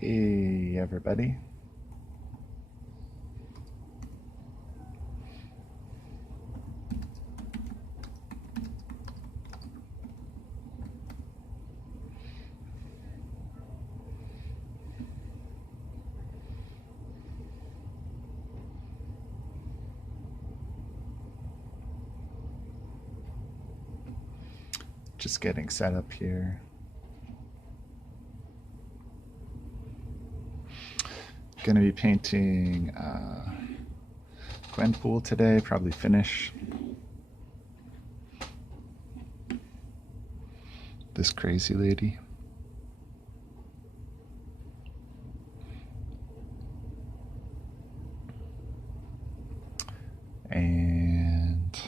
Hey, everybody. Just getting set up here. Gonna be painting Gwenpool today, probably finish this crazy lady. And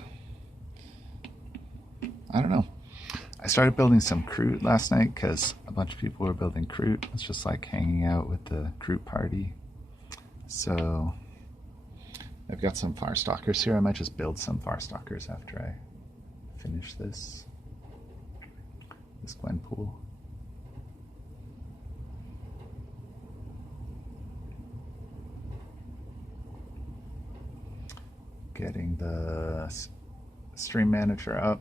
I don't know. I started building some Kroot last night because a bunch of people were building Kroot. It's just like hanging out with the Kroot party. So I've got some Farstalkers here. I might just build some Farstalkers after I finish this Gwenpool. Getting the stream manager up.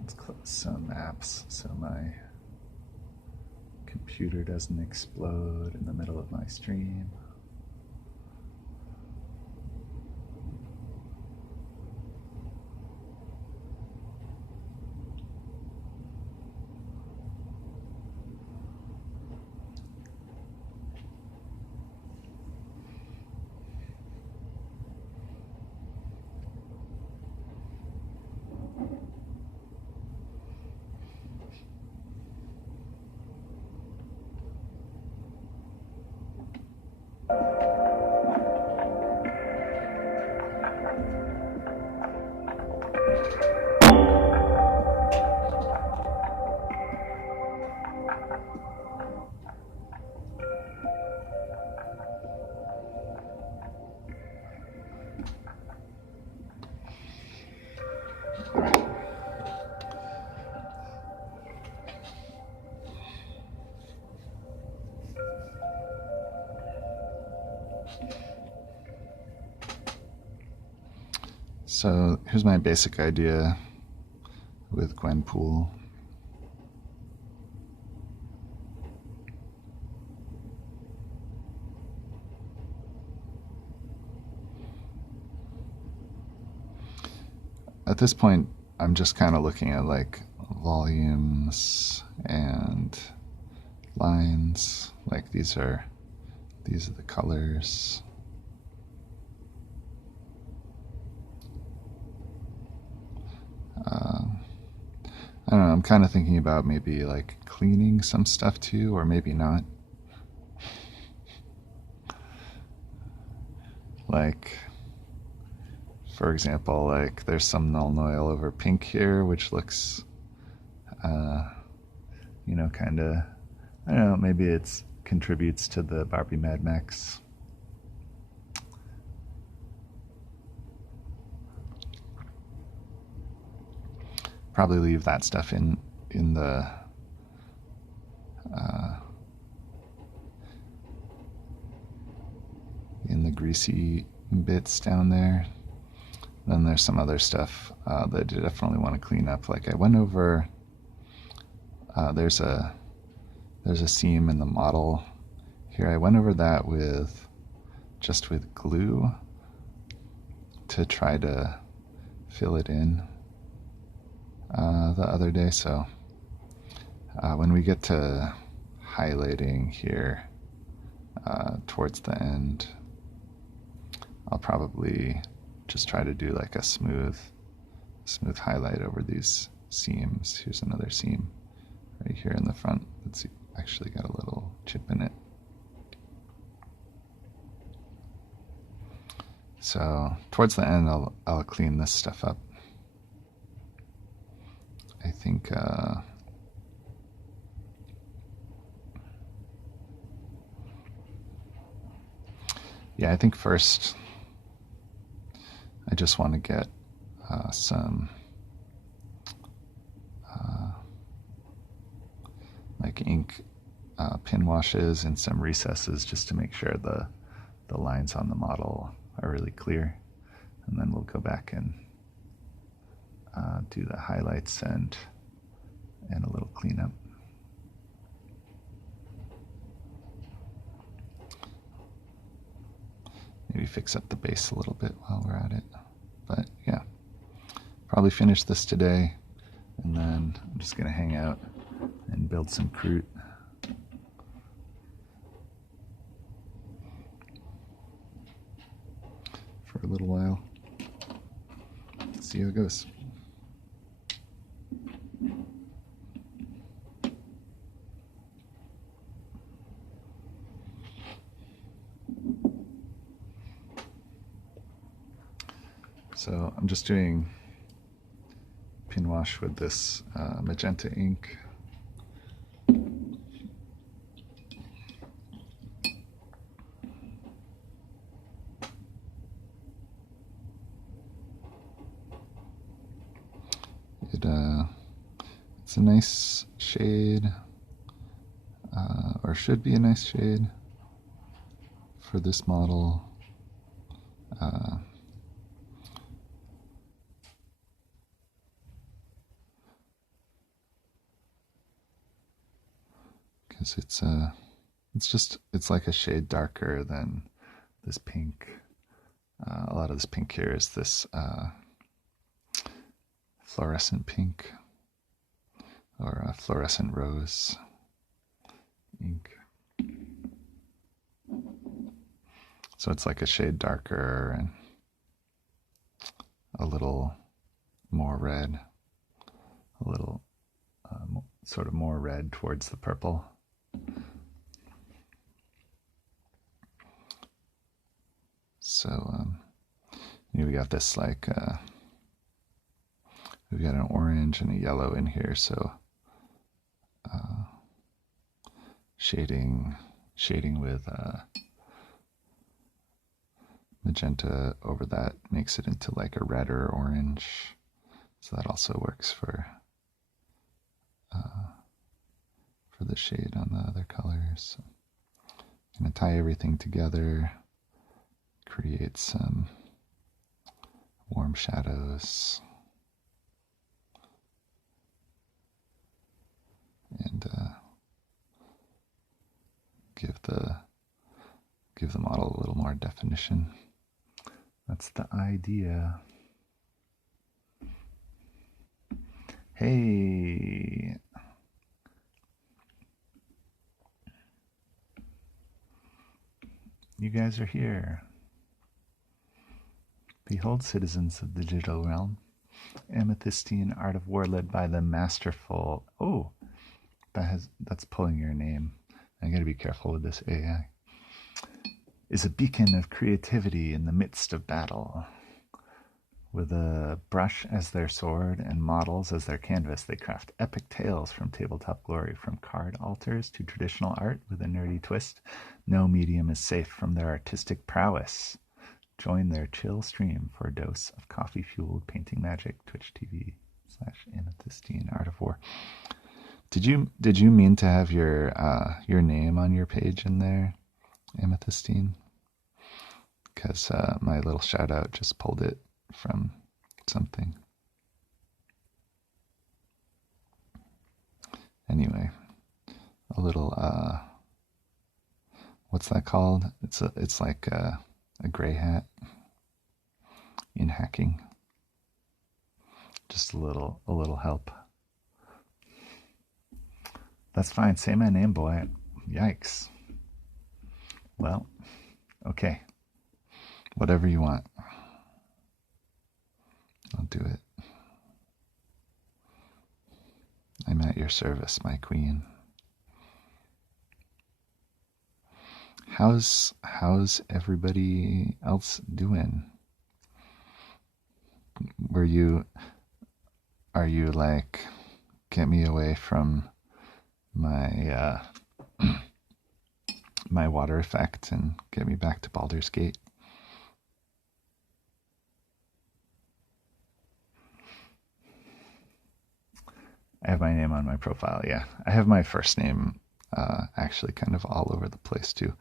Let's close some apps so my computer doesn't explode in the middle of my stream. So here's my basic idea with Gwenpool. At this point, I'm just kind of looking at like volumes and lines. Like these are the colors. I don't know, I'm kind of thinking about maybe like cleaning some stuff too, or maybe not. Like, for example, like there's some null oil over pink here, which looks, you know, kind of, I don't know, maybe it contributes to the Barbie Mad Max. Probably leave that stuff in the greasy bits down there. Then there's some other stuff that I definitely want to clean up. Like I went over, there's a seam in the model here. I went over that with glue to try to fill it in the other day. So when we get to highlighting here towards the end, I'll probably just try to do like a smooth highlight over these seams. Here's another seam right here in the front that's actually got a little chip in it. So towards the end, I'll clean this stuff up. I think Yeah, I think first I just want to get some like ink pin washes and some recesses just to make sure the lines on the model are really clear. And then we'll go back and do the highlights and a little cleanup. Maybe fix up the base a little bit while we're at it. But yeah, probably finish this today, and then I'm just gonna hang out and build some Kroot. For a little while. See how it goes. So I'm just doing pin wash with this magenta ink. It's a nice shade, or should be a nice shade for this model. Because it's like a shade darker than this pink. A lot of this pink here is this fluorescent pink or a fluorescent rose ink. So it's like a shade darker and a little more red, a little sort of more red towards the purple. So we got this like we've got an orange and a yellow in here, so shading with magenta over that makes it into like a red or orange. So that also works for the shade on the other colors. So I'm gonna tie everything together, create some warm shadows, and give the model a little more definition. That's the idea. Hey. You guys are here. Behold, citizens of the digital realm, amethystine art of war led by the masterful. Oh, that's pulling your name. I gotta be careful with this AI. Is a beacon of creativity in the midst of battle. With a brush as their sword and models as their canvas, they craft epic tales from tabletop glory, from card altars to traditional art with a nerdy twist. No medium is safe from their artistic prowess. Join their chill stream for a dose of coffee-fueled painting magic. Twitch TV /amethystine art of war. Did you mean to have your name on your page in there, Amethystine? Because my little shout out just pulled it from something. Anyway, a little what's that called? It's like a gray hat in hacking. Just a little help. That's fine. Say my name, boy. Yikes. Well, okay. Whatever you want. I'll do it. I'm at your service, my queen. How's everybody else doing? Are you like, get me away from my my water effect and get me back to Baldur's Gate. I have my name on my profile, yeah. I have my first name actually kind of all over the place too.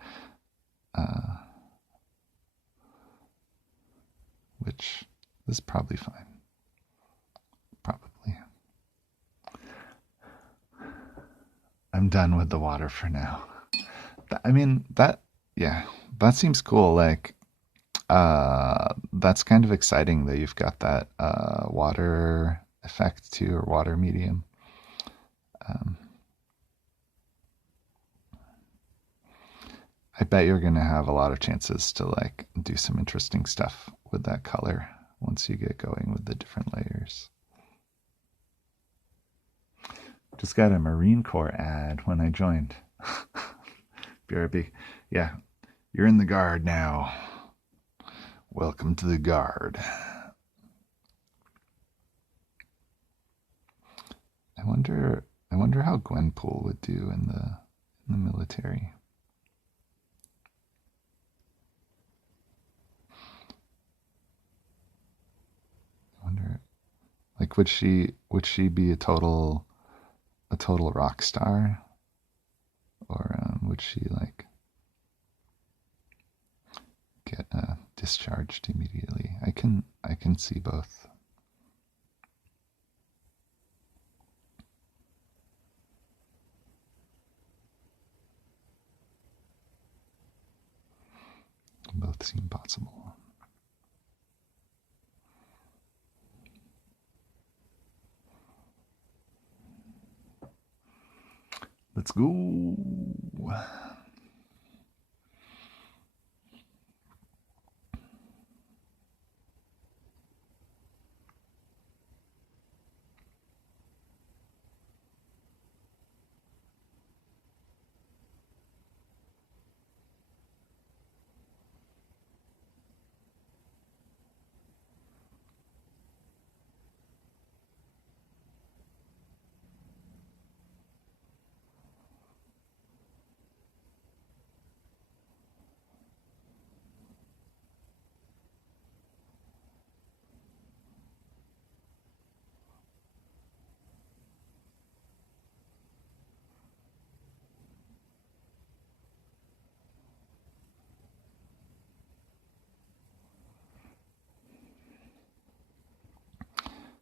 Which is probably fine. Probably. I'm done with the water for now. I mean, yeah, that seems cool. Like, that's kind of exciting that you've got that water effect too, or water medium. I bet you're gonna have a lot of chances to like do some interesting stuff with that color once you get going with the different layers. Just got a Marine Corps ad when I joined. BRB. Yeah, you're in the Guard now. Welcome to the Guard. I wonder how Gwenpool would do in the military. I wonder, like, would she be a total rock star, or would she like get discharged immediately? I can see both. Both seem possible. Let's go.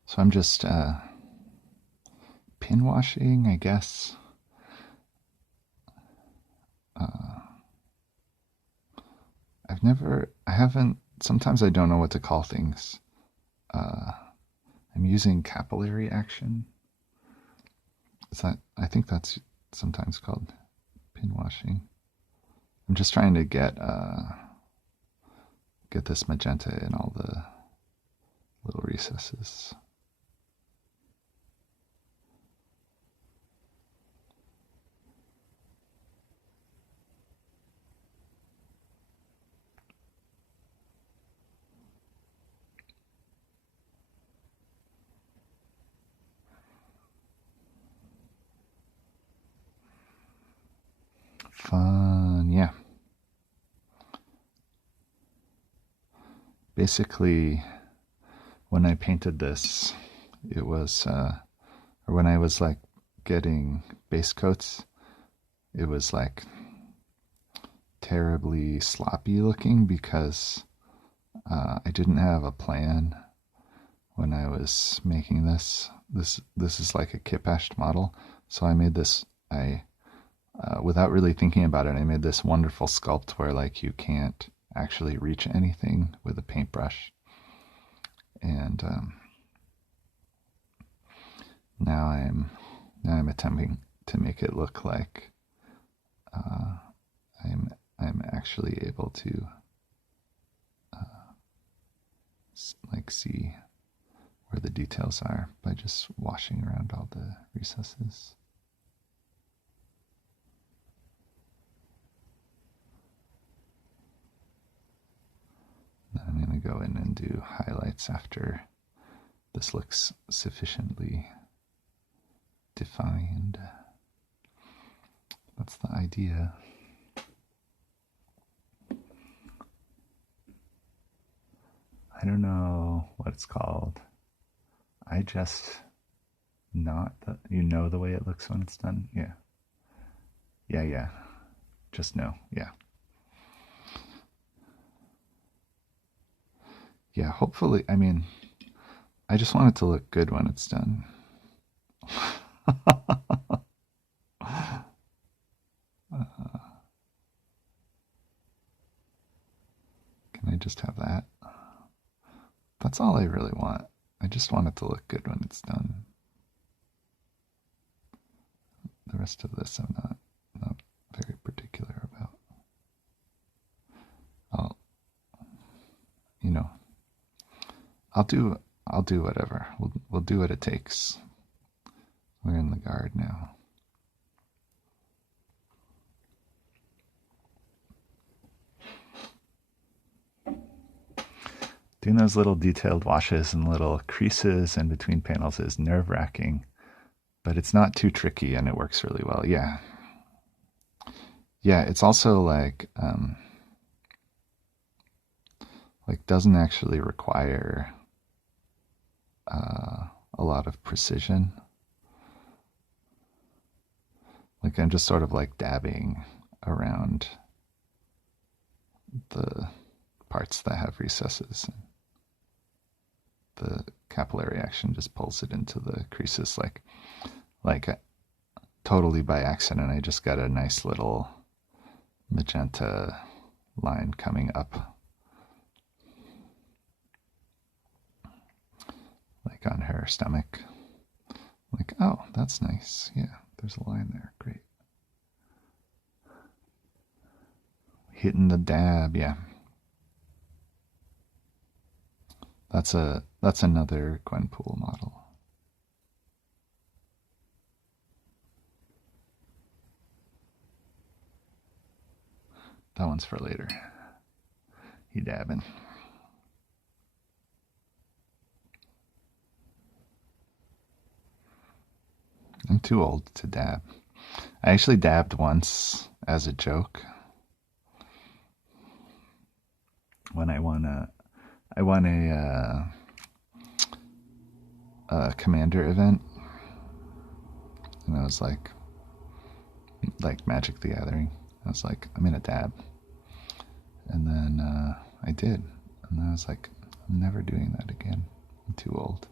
So I'm just pin washing, I guess. I haven't, sometimes I don't know what to call things. I'm using capillary action. I think that's sometimes called pin washing. I'm just trying to get this magenta in all the little recesses. Fun, yeah. Basically, when I painted this, it was, or when I was like getting base coats, it was like terribly sloppy looking because I didn't have a plan when I was making this. This is like a kit-bashed model, so I made this. Without really thinking about it, I made this wonderful sculpt where like you can't actually reach anything with a paintbrush. And now I'm attempting to make it look like I'm actually able to like see where the details are by just washing around all the recesses. Then I'm going to go in and do highlights after this looks sufficiently defined. That's the idea. don't know what it's called. I just not the, you know the way it looks when it's done? Yeah. Yeah. Just no. Yeah. Yeah, hopefully, I mean, I just want it to look good when it's done. Can I just have that? That's all I really want. I just want it to look good when it's done. The rest of this I'm not very particular about. I'll you know, I'll do whatever. We'll do what it takes. We're in the guard now. Doing those little detailed washes and little creases in between panels is nerve-wracking, but it's not too tricky and it works really well. Yeah. Yeah, it's also like doesn't actually require a lot of precision. Like I'm just sort of like dabbing around the parts that have recesses. The capillary action just pulls it into the creases like totally by accident. I just got a nice little magenta line coming up, like on her stomach. Like, oh, that's nice. Yeah, there's a line there. Great. Hitting the dab, yeah. That's another Gwenpool model. That one's for later. He dabbing. I'm too old to dab. I actually dabbed once as a joke when I won a commander event, and I was like Magic the Gathering. I was like, I'm gonna dab, and then I did, and I was like, I'm never doing that again. I'm too old.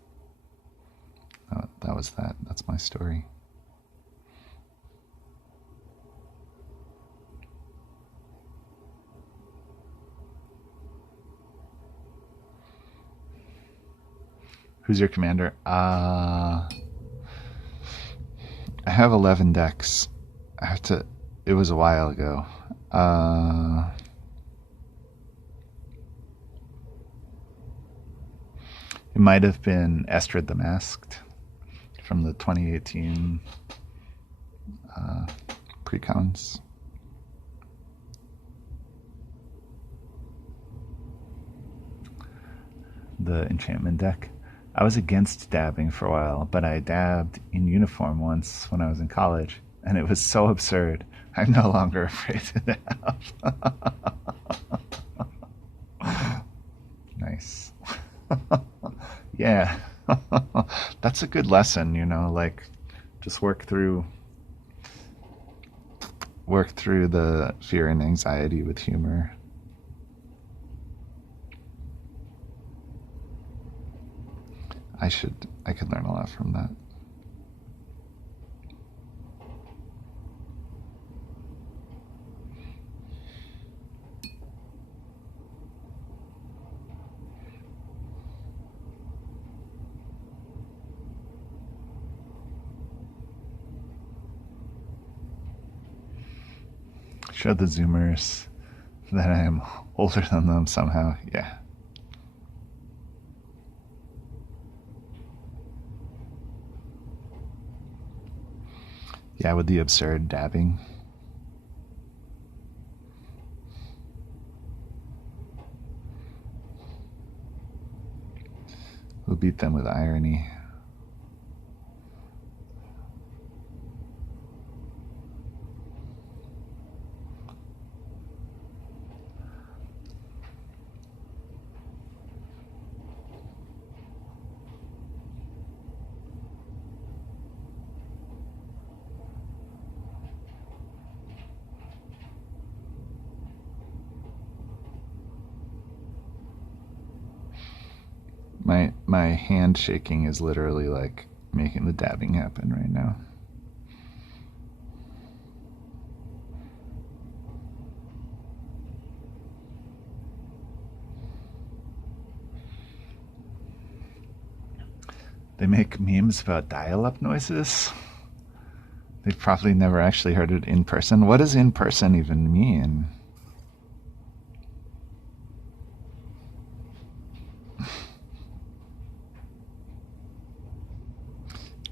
That was that. That's my story. Who's your commander? I have 11 decks. I have to. It was a while ago. It might have been Estrid the Masked from the 2018 pre-cons. The enchantment deck. I was against dabbing for a while, but I dabbed in uniform once when I was in college, and it was so absurd. I'm no longer afraid to dab. Nice. Yeah. That's a good lesson, you know, like just work through the fear and anxiety with humor. I could learn a lot from that. Show the Zoomers that I am older than them somehow. Yeah. Yeah, with the absurd dabbing. We'll beat them with irony. My hand shaking is literally like making the dabbing happen right now. They make memes about dial-up noises. They've probably never actually heard it in person. What does in person even mean?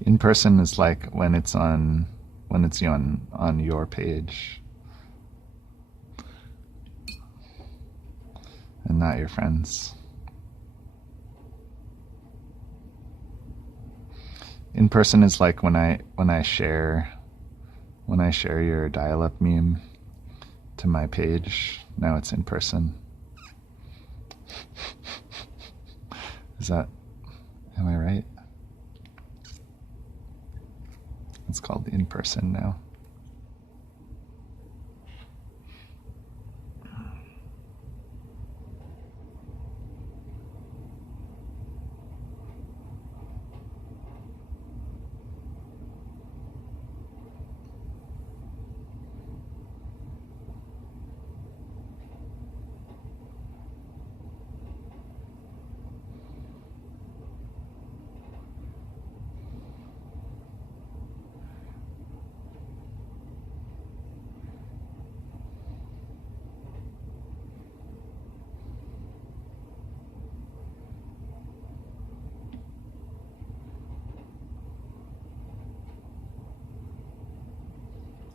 In person is like when it's on your page and not your friends. In person is like when I share your dial-up meme to my page. Now it's in person. Am I right? It's called in person now.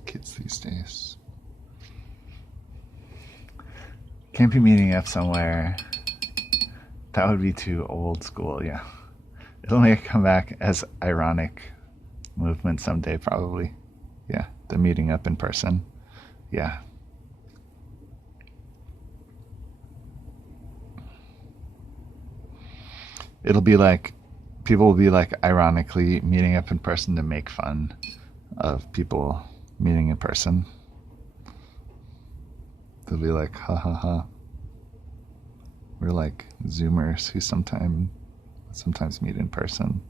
Kids these days can't be meeting up somewhere. That would be too old school. Yeah, it'll make a comeback as ironic movement someday, probably. Yeah, the meeting up in person. Yeah. It'll be like people will be like ironically meeting up in person to make fun of people meeting in person. They'll be like, ha ha ha. We're like Zoomers who sometimes meet in person.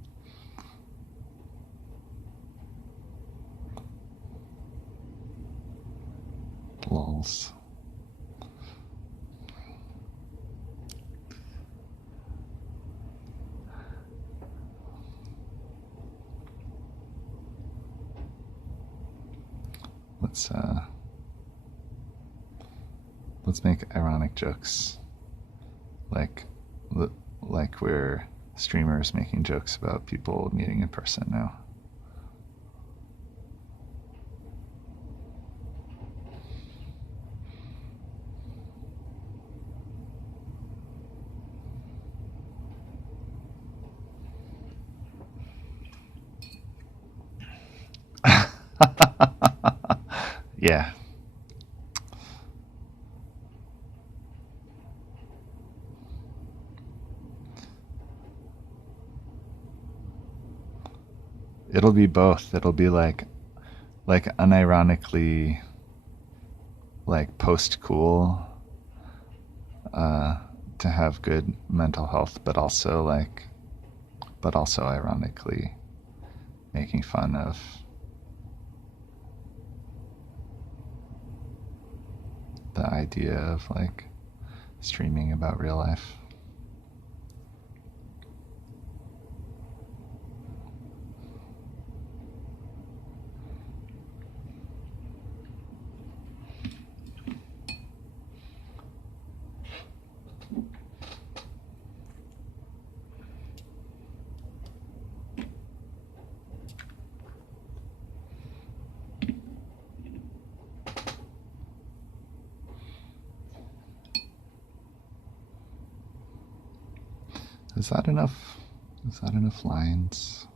Lols. Let's make ironic jokes, like we're streamers making jokes about people meeting in person now. Yeah. It'll be both. It'll be like unironically like post cool to have good mental health, but also ironically making fun of the idea of like streaming about real life. Is that enough? Is that enough lines?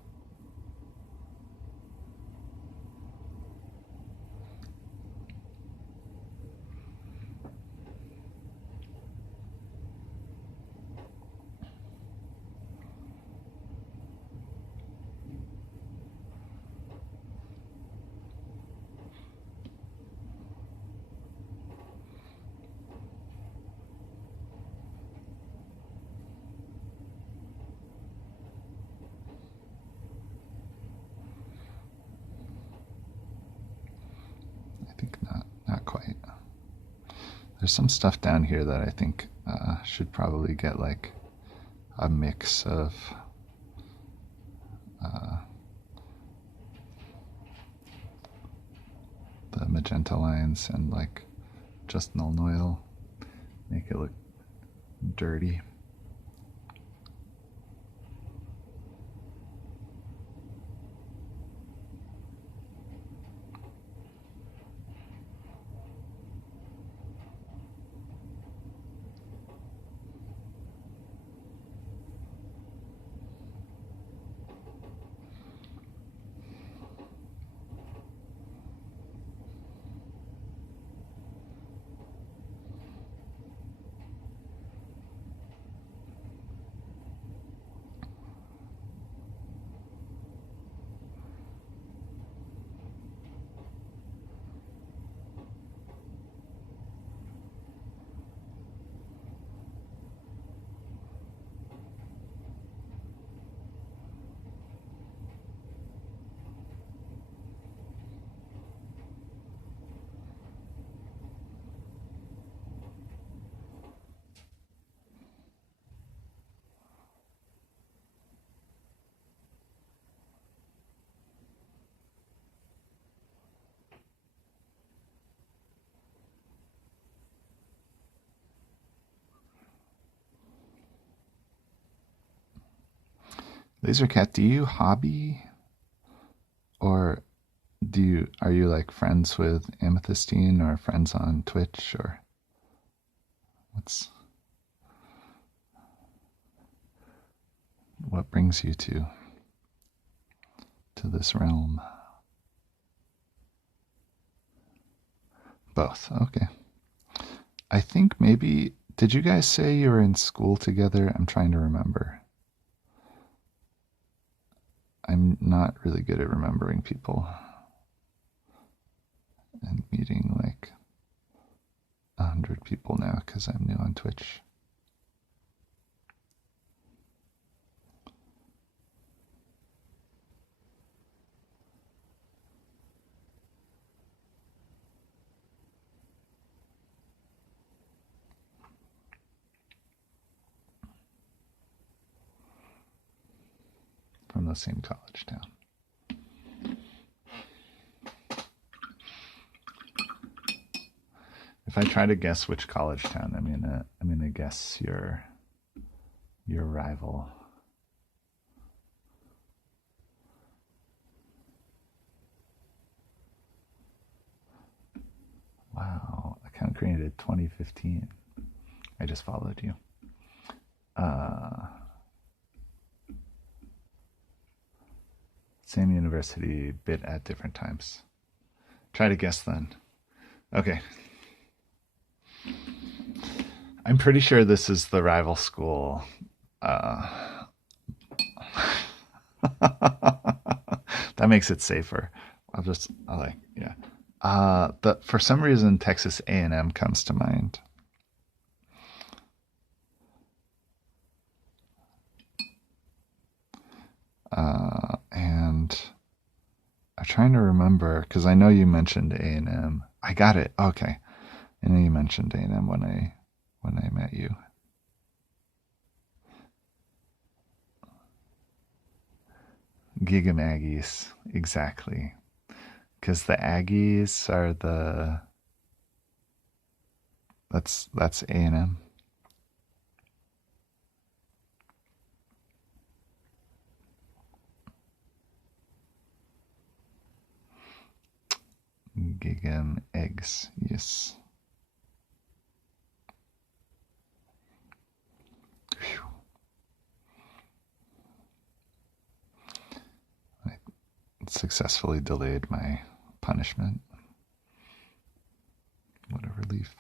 there's some stuff down here that I think should probably get like a mix of the magenta lines and like just null oil. Make it look dirty. Lasercat, do you hobby, or are you like friends with Amethystine or friends on Twitch, or what brings you to this realm? Both. Okay. I think maybe, did you guys say you were in school together? I'm trying to remember. I'm not really good at remembering people and meeting like 100 people now because I'm new on Twitch. From the same college town. If I try to guess which college town, I'm gonna guess your rival. Wow, account created 2015. I just followed you. Same university, bit at different times. Try to guess then. Okay. I'm pretty sure this is the rival school. That makes it safer. For some reason, Texas A&M comes to mind. And I'm trying to remember because I know you mentioned A&M. I got it. Okay, I know you mentioned A&M when I met you. Gigam Aggies, exactly. Because the Aggies are that's A&M. Gigam eggs, yes. Whew. I successfully delayed my punishment. What a relief.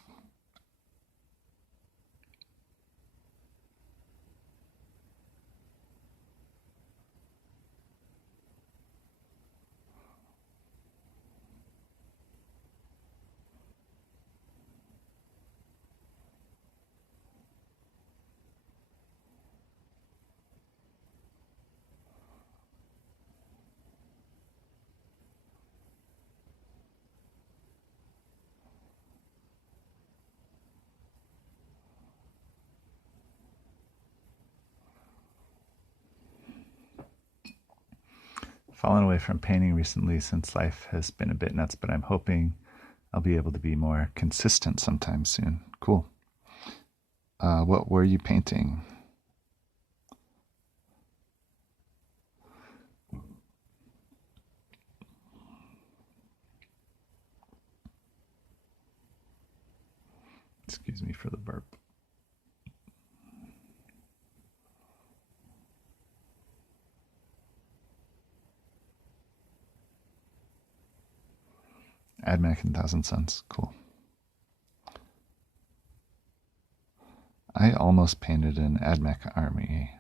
fallen away from painting recently since life has been a bit nuts, but I'm hoping I'll be able to be more consistent sometime soon. Cool. What were you painting? Excuse me for the burp. AdMech and Thousand Suns, cool. I almost painted an AdMech army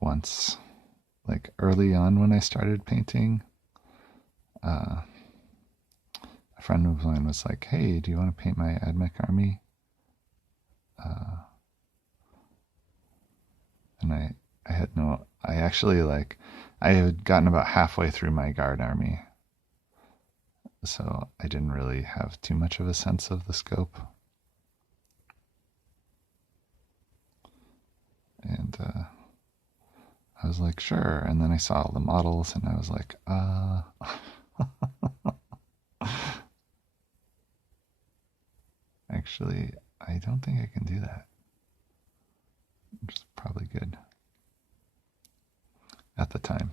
once, like early on when I started painting. A friend of mine was like, "Hey, do you want to paint my AdMech army?" And I actually I had gotten about halfway through my guard army, so I didn't really have too much of a sense of the scope. And I was like, sure. And then I saw all the models and I was like, actually, I don't think I can do that. Which is probably good at the time.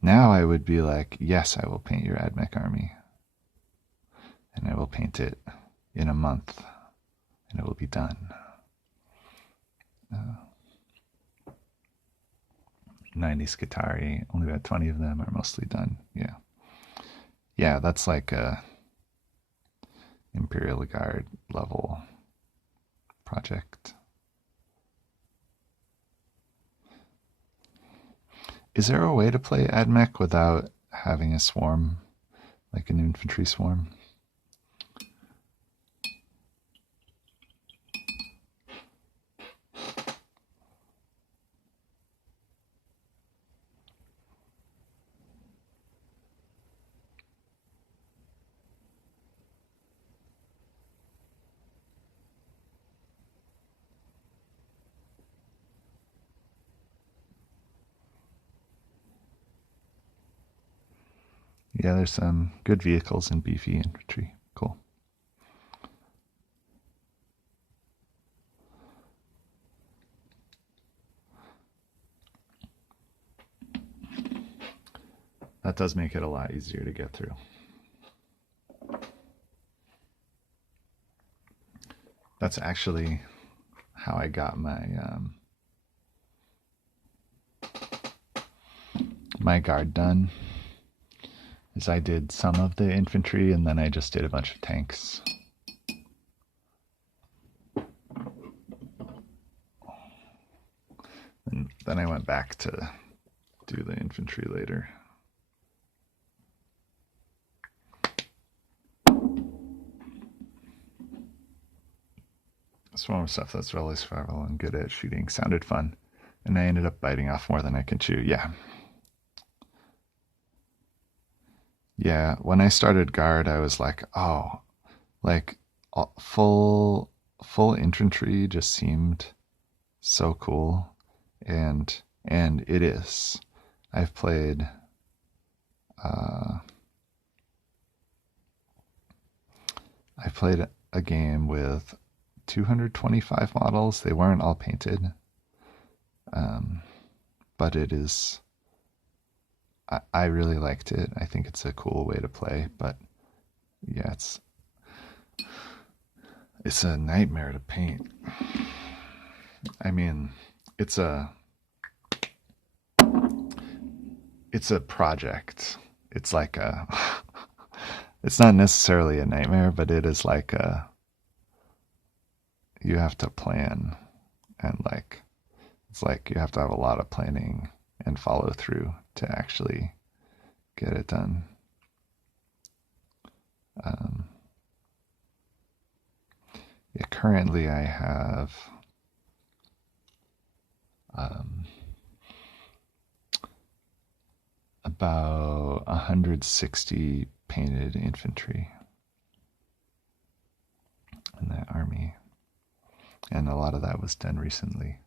Now I would be like, yes, I will paint your AdMech army. And I will paint it in a month. And it will be done. 90 Skitarii, only about 20 of them are mostly done. Yeah. Yeah, that's like a Imperial Guard level project. Is there a way to play AdMech without having a swarm, like an infantry swarm? Yeah, there's some good vehicles and beefy infantry. Cool. That does make it a lot easier to get through. That's actually how I got my my guard done. Is I did some of the infantry and then I just did a bunch of tanks. And then I went back to do the infantry later. Swarm stuff that's really survival and good at shooting sounded fun. And I ended up biting off more than I can chew. Yeah. Yeah, when I started guard, I was like, oh, like full infantry just seemed so cool, and it is. I've played a game with 225 models. They weren't all painted, but it is. I really liked it. I think it's a cool way to play, but yeah, it's a nightmare to paint. I mean, it's a project. It's like it's not necessarily a nightmare, but it is like you have to plan, and it's like you have to have a lot of planning and follow through to actually get it done. Yeah, currently I have about 160 painted infantry in that army, and a lot of that was done recently.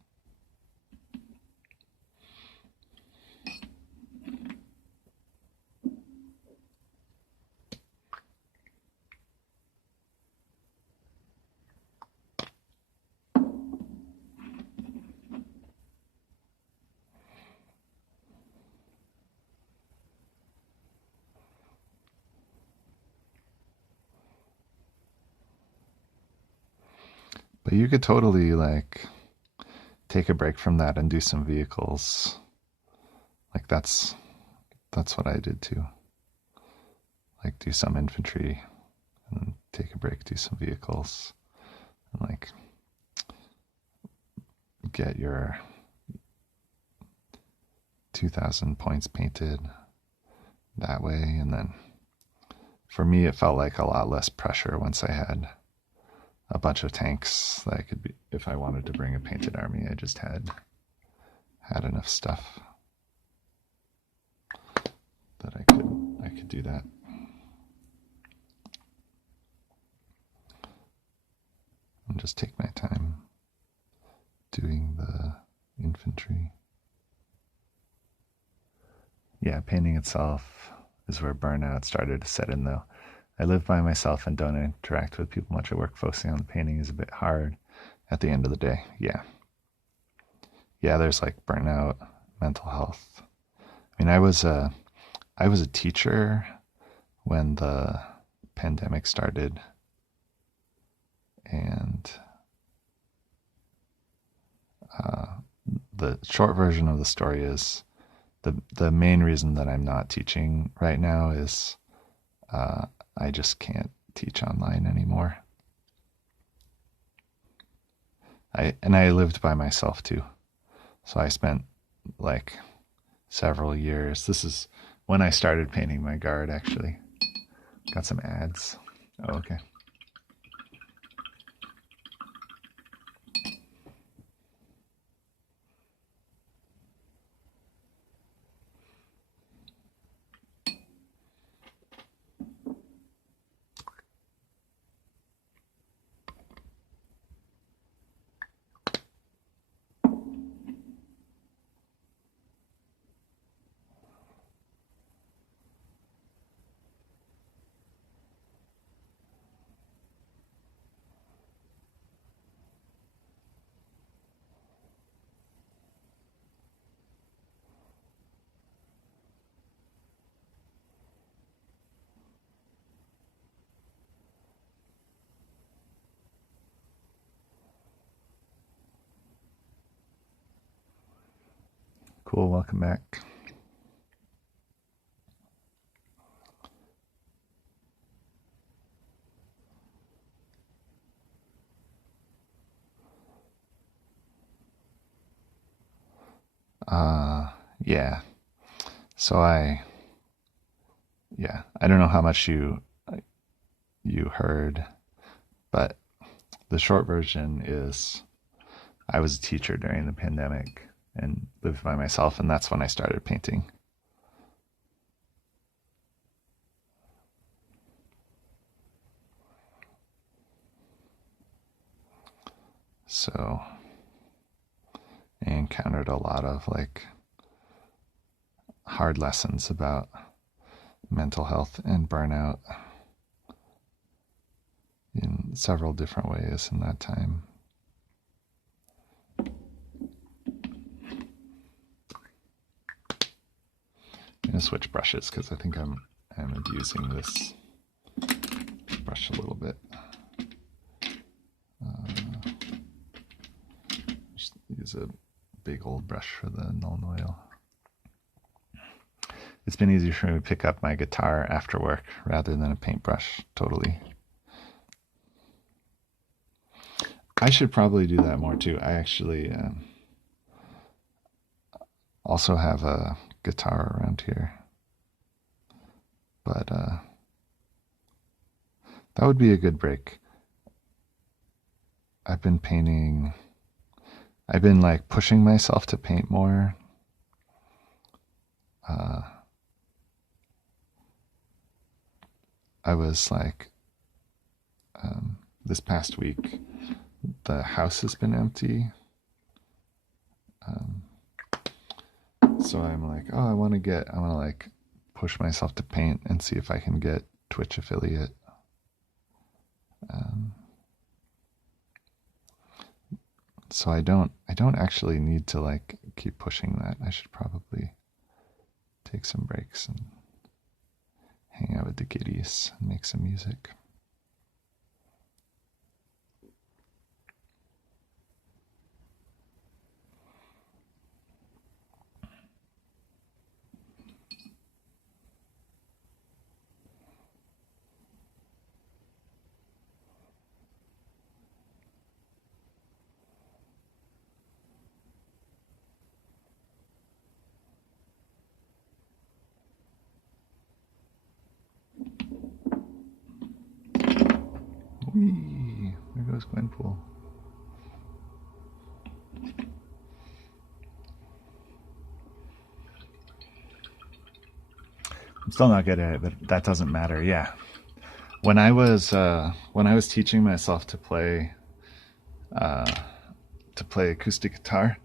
But you could totally like take a break from that and do some vehicles. Like that's what I did too. Like do some infantry and then take a break, do some vehicles, and like get your 2,000 points painted that way. And then for me, it felt like a lot less pressure once I had a bunch of tanks that I could be, if I wanted to bring a painted army, I just had enough stuff that I could do that. And just take my time doing the infantry. Yeah, painting itself is where burnout started to set in though. I live by myself and don't interact with people much at work. Focusing on the painting is a bit hard at the end of the day. Yeah. Yeah, there's like burnout, mental health. I mean, I was a teacher when the pandemic started, and the short version of the story is the main reason that I'm not teaching right now is I just can't teach online anymore. I lived by myself too, so I spent like several years. This is when I started painting my guard. Actually, got some ads. Oh, okay. Cool, welcome back. Yeah. So I don't know how much you heard, but the short version is I was a teacher during the pandemic and lived by myself, and that's when I started painting. So I encountered a lot of like hard lessons about mental health and burnout in several different ways in that time. I'm gonna switch brushes because I think I'm abusing this brush a little bit. Just use a big old brush for the Nuln Oil. It's been easier for me to pick up my guitar after work rather than a paintbrush, totally. I should probably do that more too. I actually also have a guitar around here, but that would be a good break. I've been painting, I've been like pushing myself to paint more. I was like, this past week, the house has been empty. So I'm like, oh, I want to like push myself to paint and see if I can get Twitch affiliate. So I don't actually need to like keep pushing that. I should probably take some breaks and hang out with the kiddies and make some music. Whee! There goes Gwenpool. I'm still not good at it, but that doesn't matter. Yeah. When I was teaching myself uh, to play acoustic guitar,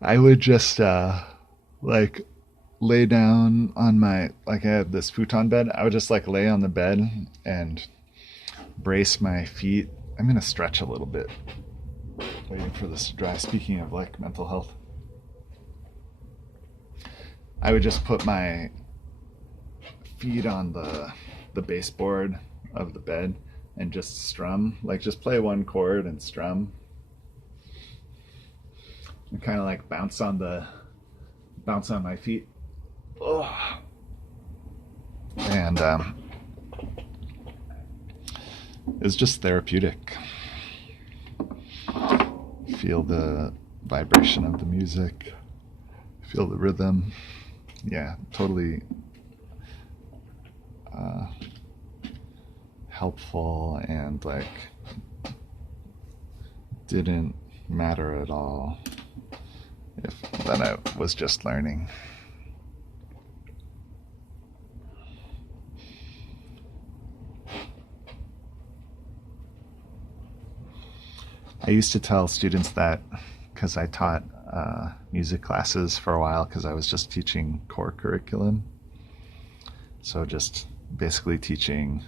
I would just like lay down on my, like I had this futon bed. I would just like lay on the bed and brace my feet. I'm gonna stretch a little bit, waiting for this to dry. Speaking of like mental health, I would just put my feet on the baseboard of the bed and just strum, like just play one chord and strum, and kind of like bounce on my feet. Oh. And it was just therapeutic. Feel the vibration of the music, feel the rhythm. Yeah, totally helpful, and like didn't matter at all if that I was just learning. I used to tell students that, because I taught music classes for a while, because I was just teaching core curriculum. So just basically teaching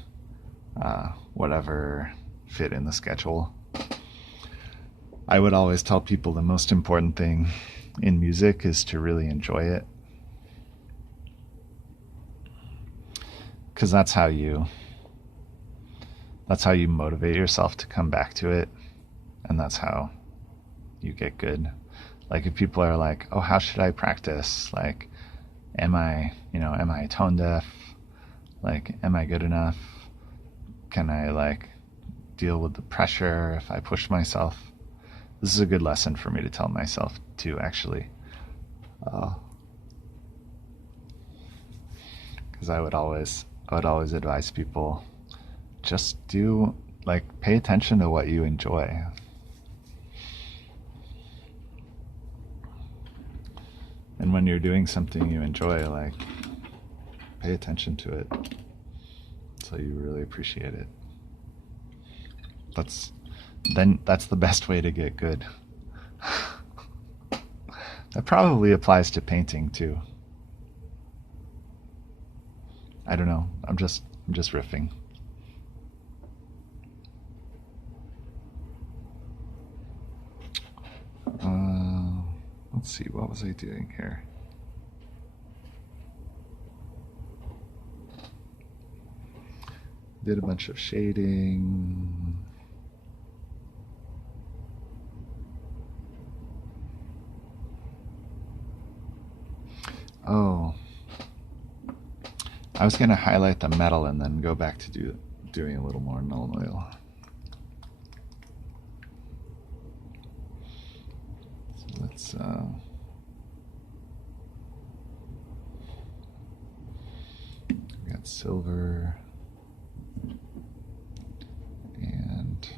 whatever fit in the schedule. I would always tell people the most important thing in music is to really enjoy it. Because that's how you motivate yourself to come back to it, and that's how you get good. Like if people are like, oh, how should I practice? Like, am I tone deaf? Like, am I good enough? Can I like deal with the pressure if I push myself? This is a good lesson for me to tell myself too, actually. Because I would always advise people, just pay attention to what you enjoy. And when you're doing something you enjoy, like, pay attention to it so you really appreciate it. That's the best way to get good. That probably applies to painting too. I don't know. I'm just riffing. Let's see, what was I doing here? Did a bunch of shading. Oh, I was going to highlight the metal and then go back to doing a little more null oil. So let's we got silver and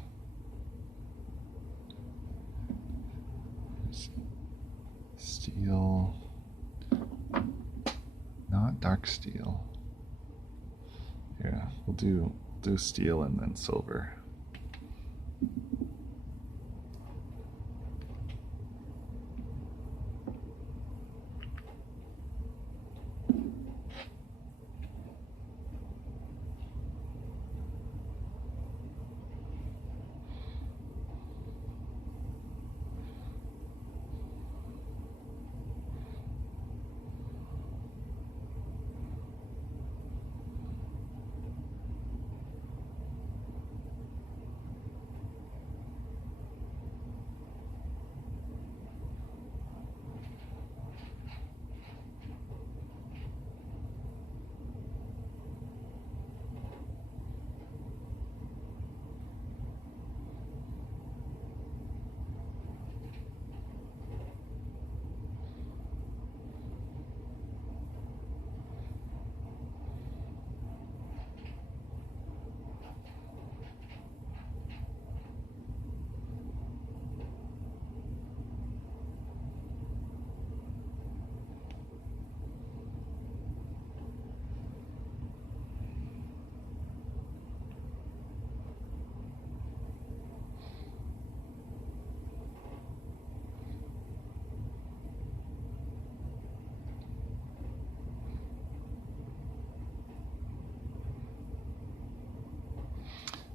steel. Not dark steel. Yeah, we'll do steel and then silver.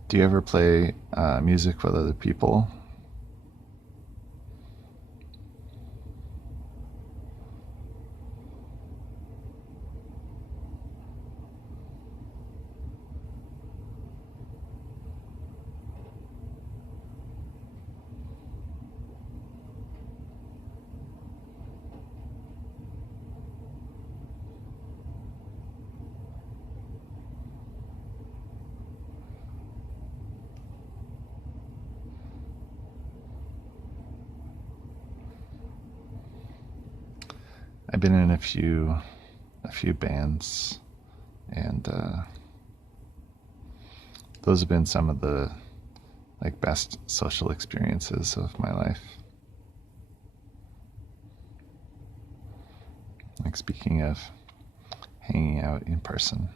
Do you ever play music with other people? I've been in a few bands, and those have been some of the like best social experiences of my life. Like speaking of hanging out in person.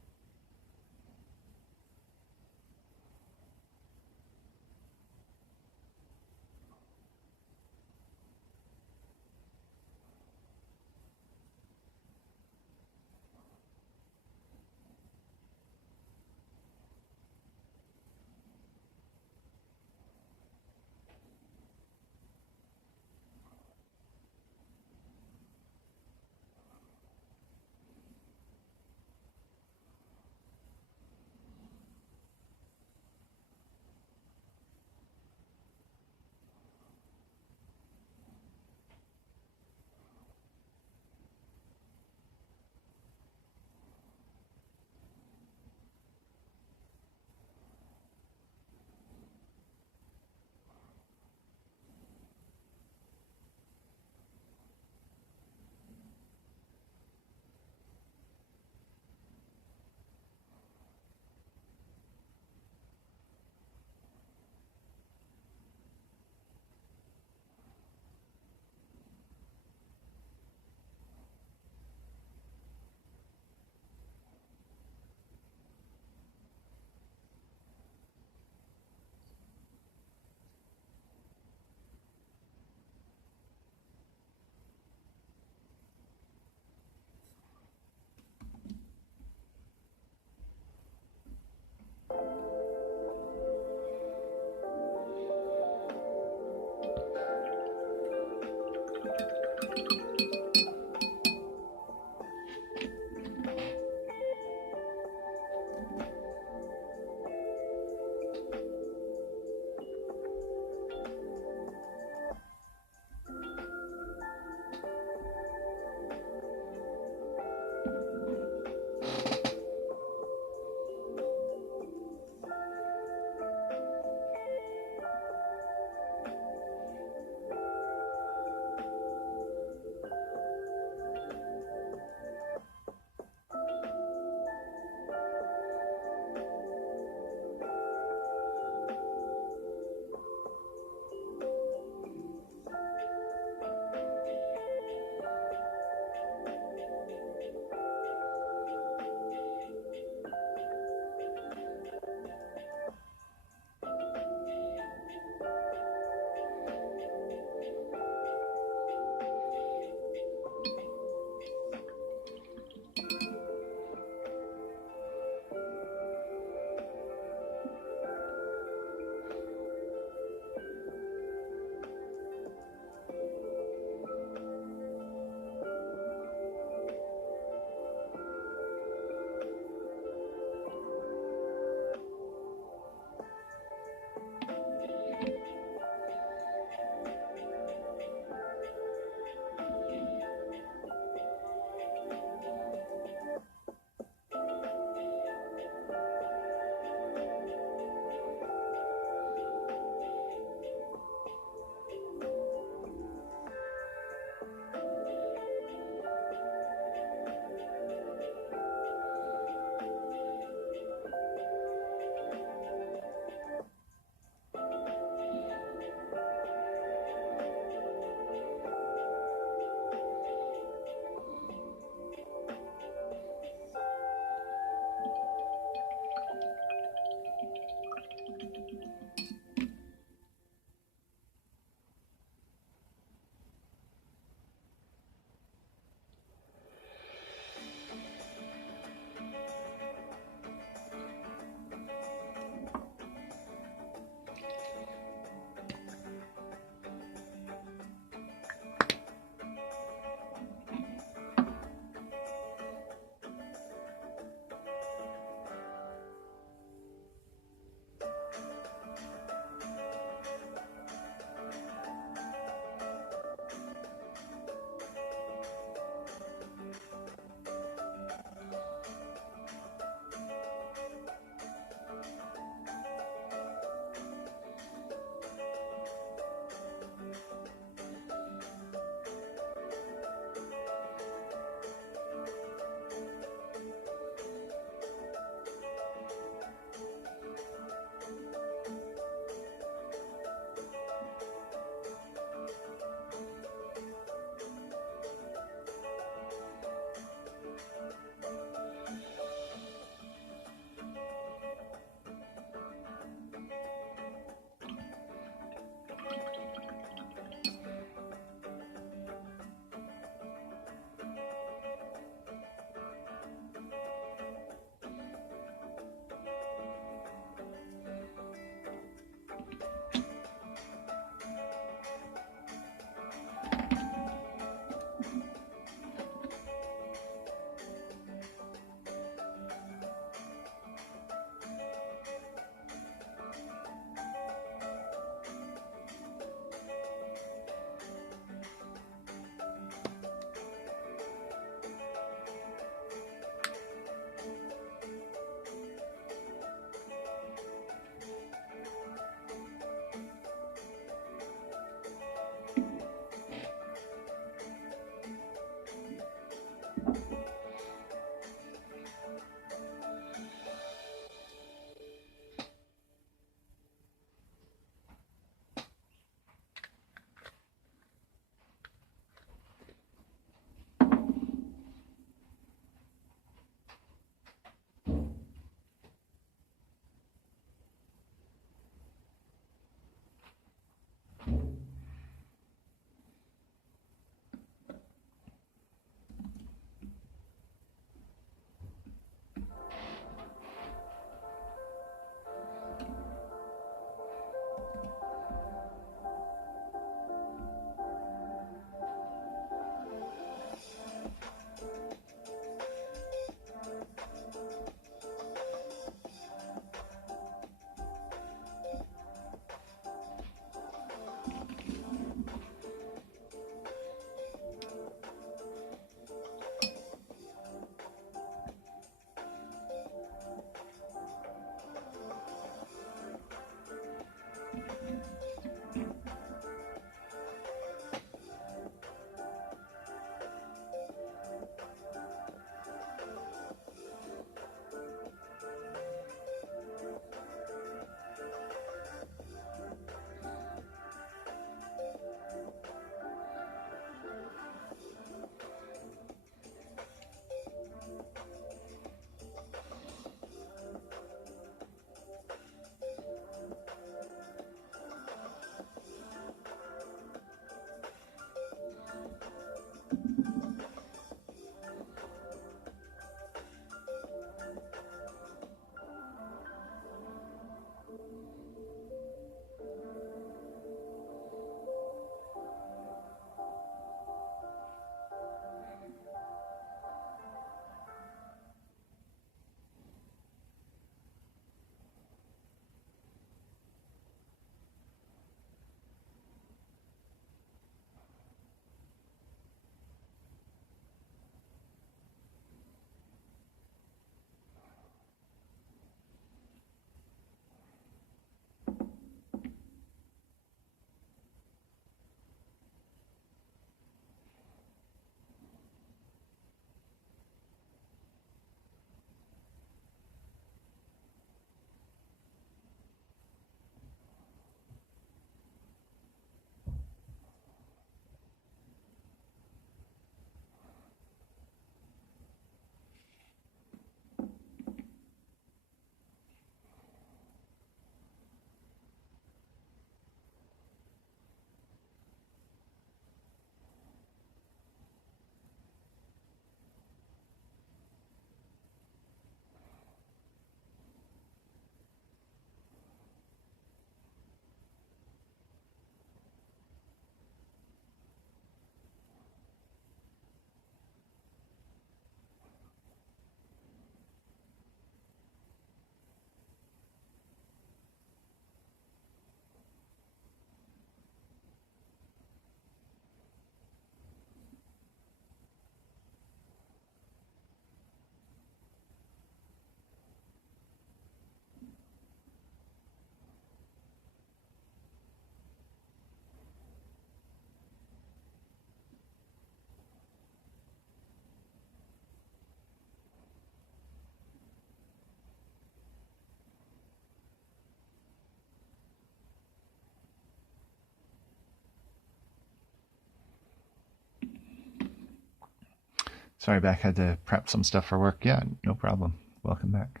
Sorry, back. Had to prep some stuff for work. Yeah, no problem. Welcome back.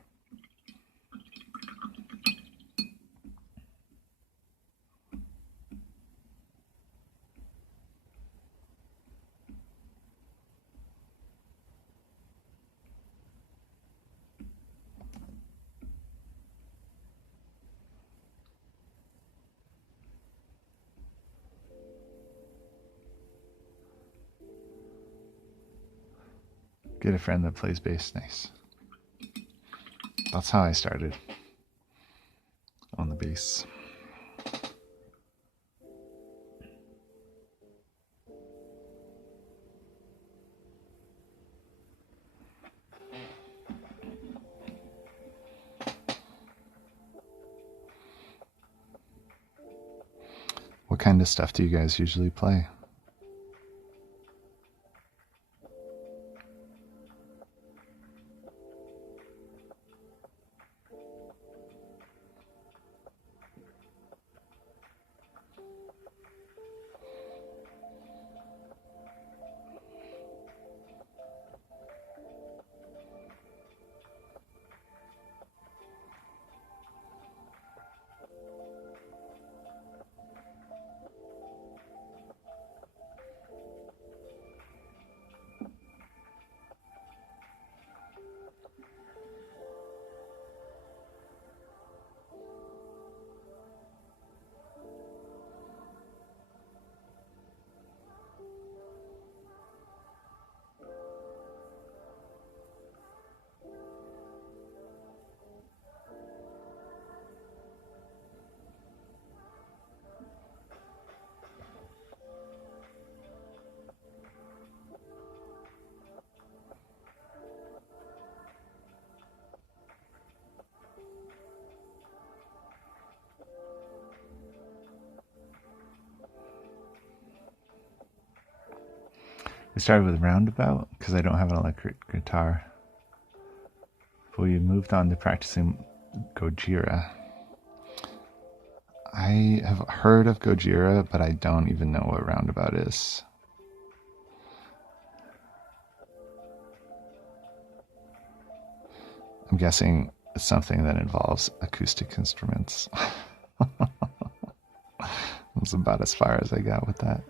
Get a friend that plays bass. Nice. That's how I started on the bass. What kind of stuff do you guys usually play? We started with Roundabout because I don't have an electric guitar. But we moved on to practicing Gojira. I have heard of Gojira, but I don't even know what Roundabout is. I'm guessing it's something that involves acoustic instruments. That's about as far as I got with that.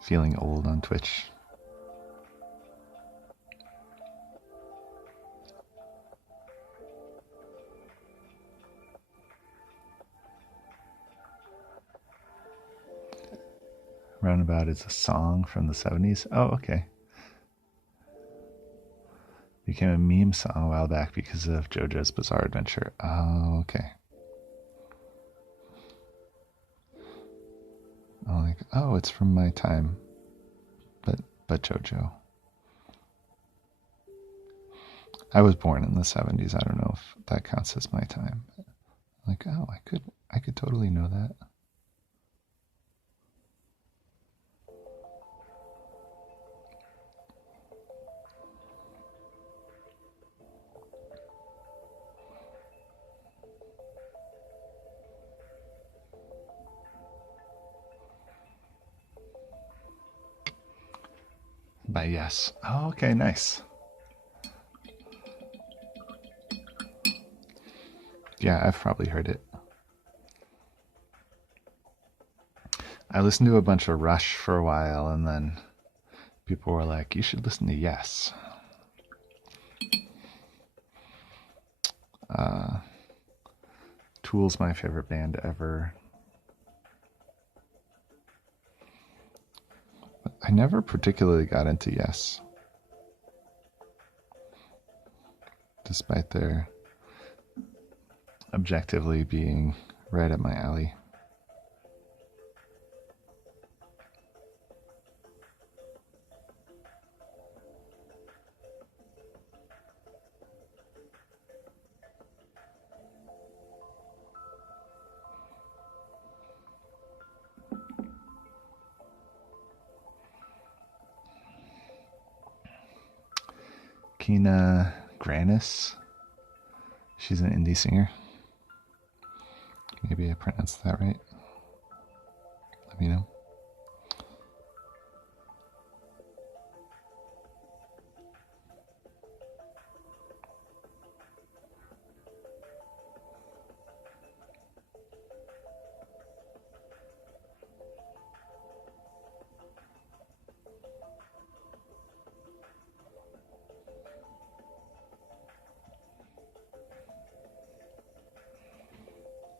Feeling old on Twitch. Roundabout is a song from the 70s. Oh, okay. Became a meme song a while back because of JoJo's Bizarre Adventure. Oh, okay. I'm like, oh, it's from my time. But JoJo. I was born in the 70s. I don't know if that counts as my time. Like, oh, I could totally know that. By Yes. Oh, okay, nice. Yeah, I've probably heard it. I listened to a bunch of Rush for a while, and then people were like, you should listen to Yes. Tool's my favorite band ever. I never particularly got into Yes, despite their objectively being right up my alley. Kina Grannis. She's an indie singer. Maybe I pronounced that right. Let me know.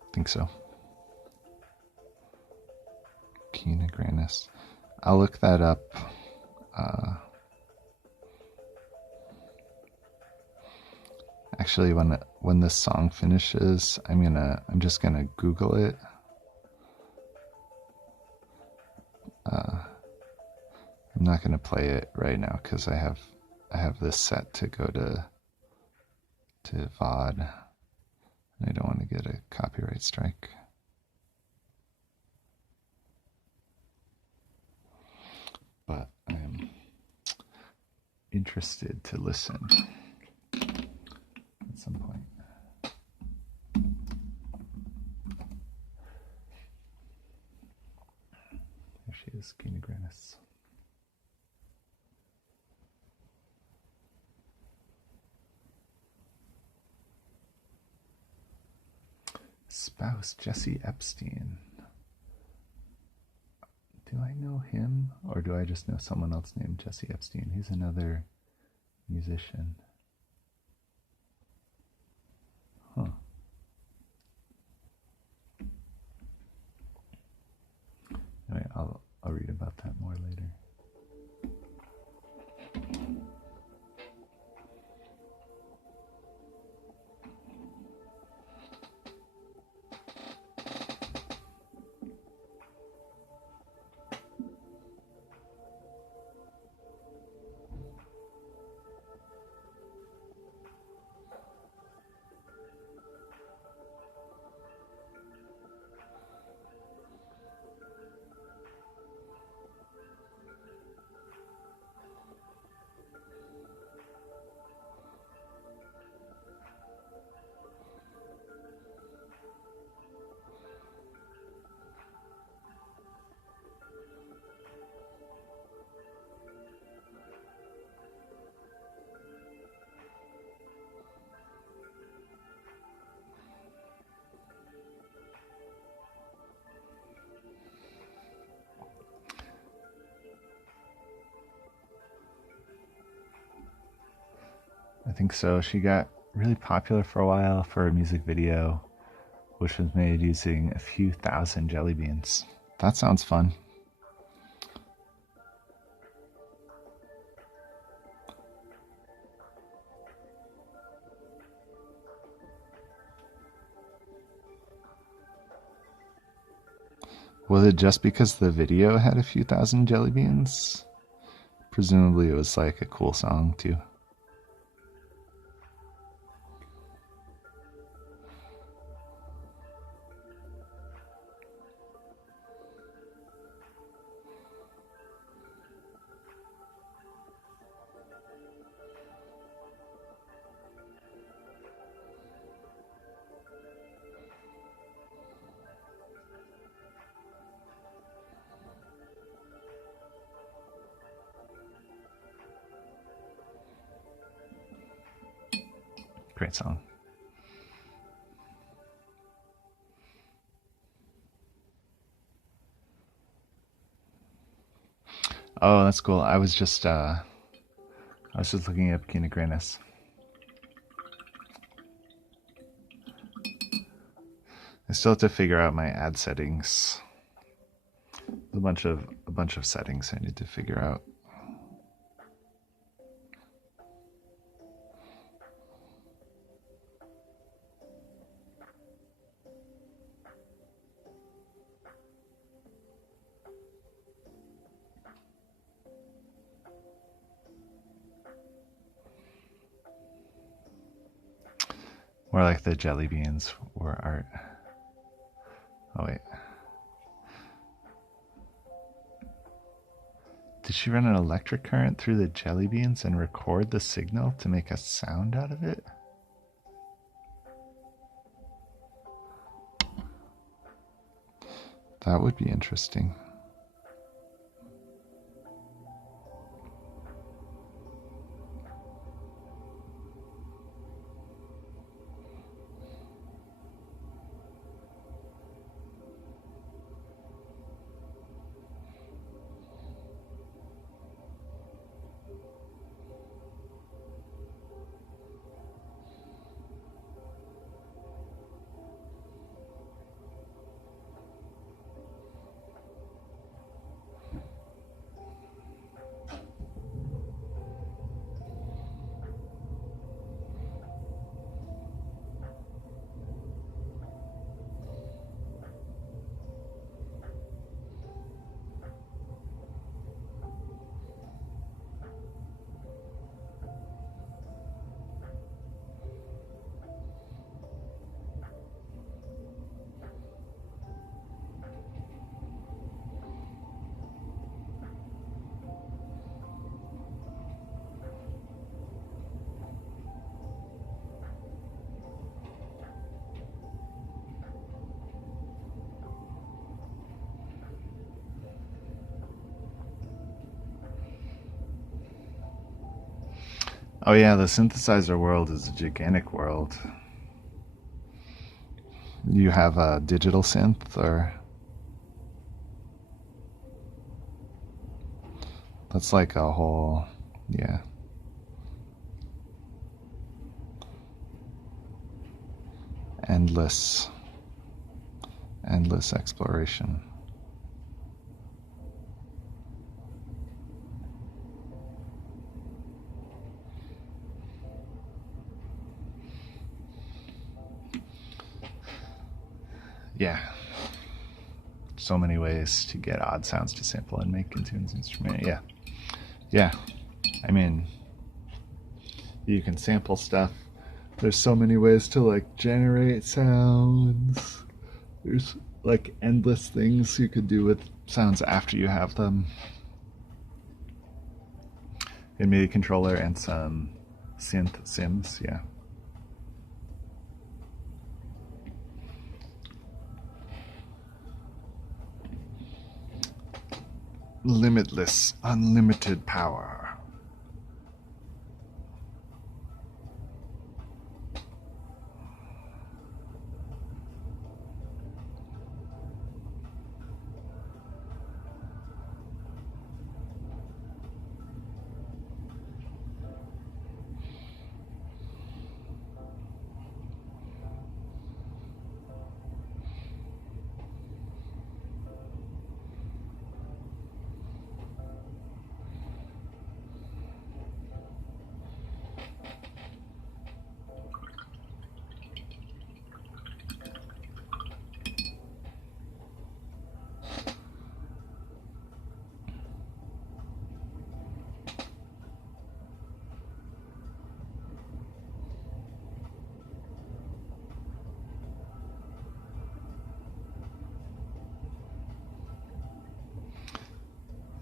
I think so. Kina Grannis. I'll look that up. Actually, when this song finishes, I'm just gonna Google it. I'm not gonna play it right now because I have this set to go to VOD, and I don't want to get a copyright strike. But I'm interested to listen at some point. There she is, Kina Grannis. Spouse Jesse Epstein. Do I know him, or do I just know someone else named Jesse Epstein? He's another musician. Huh. Anyway, I'll read about that more later. I think so. She got really popular for a while for a music video, which was made using a few thousand jelly beans. That sounds fun. Was it just because the video had a few thousand jelly beans? Presumably it was like a cool song too. Great song. Oh, that's cool. I was just looking up Kina Grannis. I still have to figure out my ad settings. There's a bunch of settings I need to figure out. More like the jelly beans were art. Oh wait. Did she run an electric current through the jelly beans and record the signal to make a sound out of it? That would be interesting. Oh yeah, the synthesizer world is a gigantic world. You have a digital synth, or that's like a whole, yeah. Endless exploration. Yeah. So many ways to get odd sounds to sample and make Intune's instrument. Yeah. Yeah. I mean, you can sample stuff. There's so many ways to like generate sounds. There's like endless things you could do with sounds after you have them. A MIDI controller and some synth sims, yeah. Limitless, unlimited power.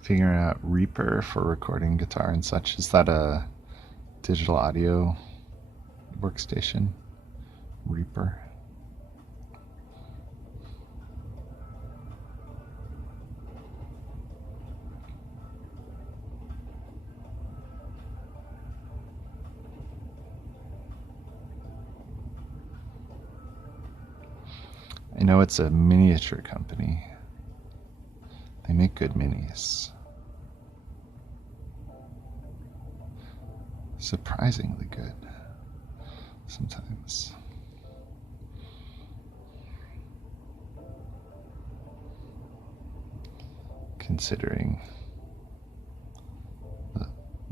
Figuring out Reaper for recording guitar and such. Is that a digital audio workstation? Reaper. I know it's a miniature company. They make good minis. Surprisingly good sometimes. Considering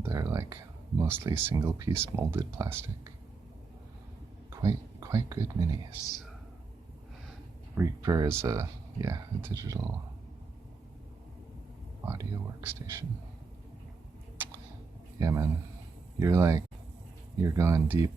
they're like mostly single piece molded plastic. Quite good minis. Reaper is a digital audio workstation. Yeah, man. You're going deep.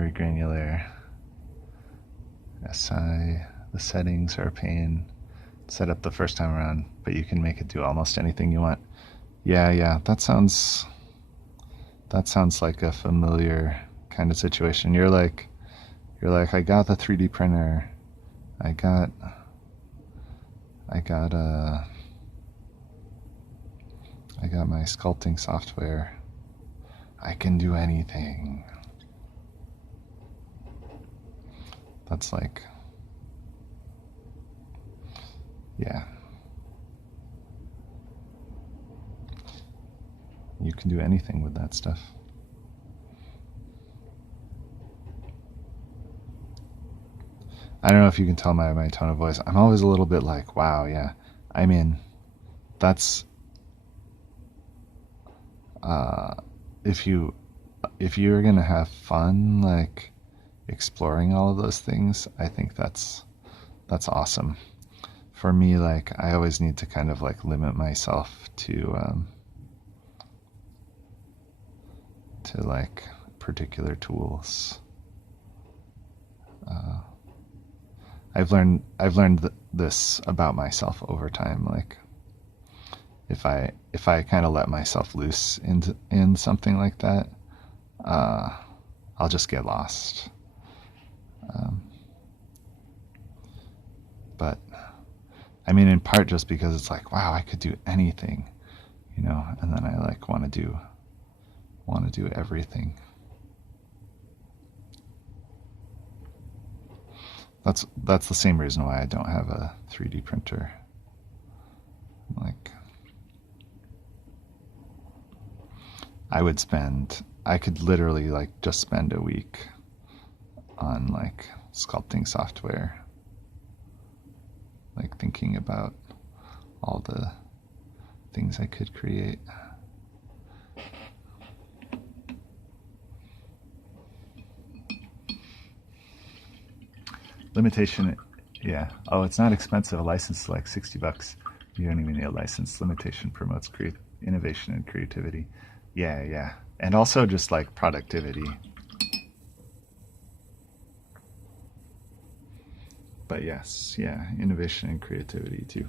very granular. SI, the settings are a pain. Set up the first time around, but you can make it do almost anything you want. Yeah, that sounds like a familiar kind of situation. You're like, I got the 3D printer. I got my sculpting software. I can do anything. That's like, yeah. You can do anything with that stuff. I don't know if you can tell my tone of voice. I'm always a little bit like, wow, yeah. I mean, that's if you're gonna have fun, like exploring all of those things, I think that's awesome. For me, like I always need to kind of like limit myself to like particular tools. I've learned this about myself over time. Like if I kind of let myself loose in something like that, I'll just get lost. But I mean, in part just because it's like, wow, I could do anything, you know, and then I like want to do everything. That's the same reason why I don't have a 3D printer. Like, I could literally like just spend a week on like sculpting software, like thinking about all the things I could create. Limitation, yeah. Oh, it's not expensive. A license is like $60. You don't even need a license. Limitation promotes innovation and creativity. Yeah. And also just like productivity. But yes, yeah, innovation and creativity too.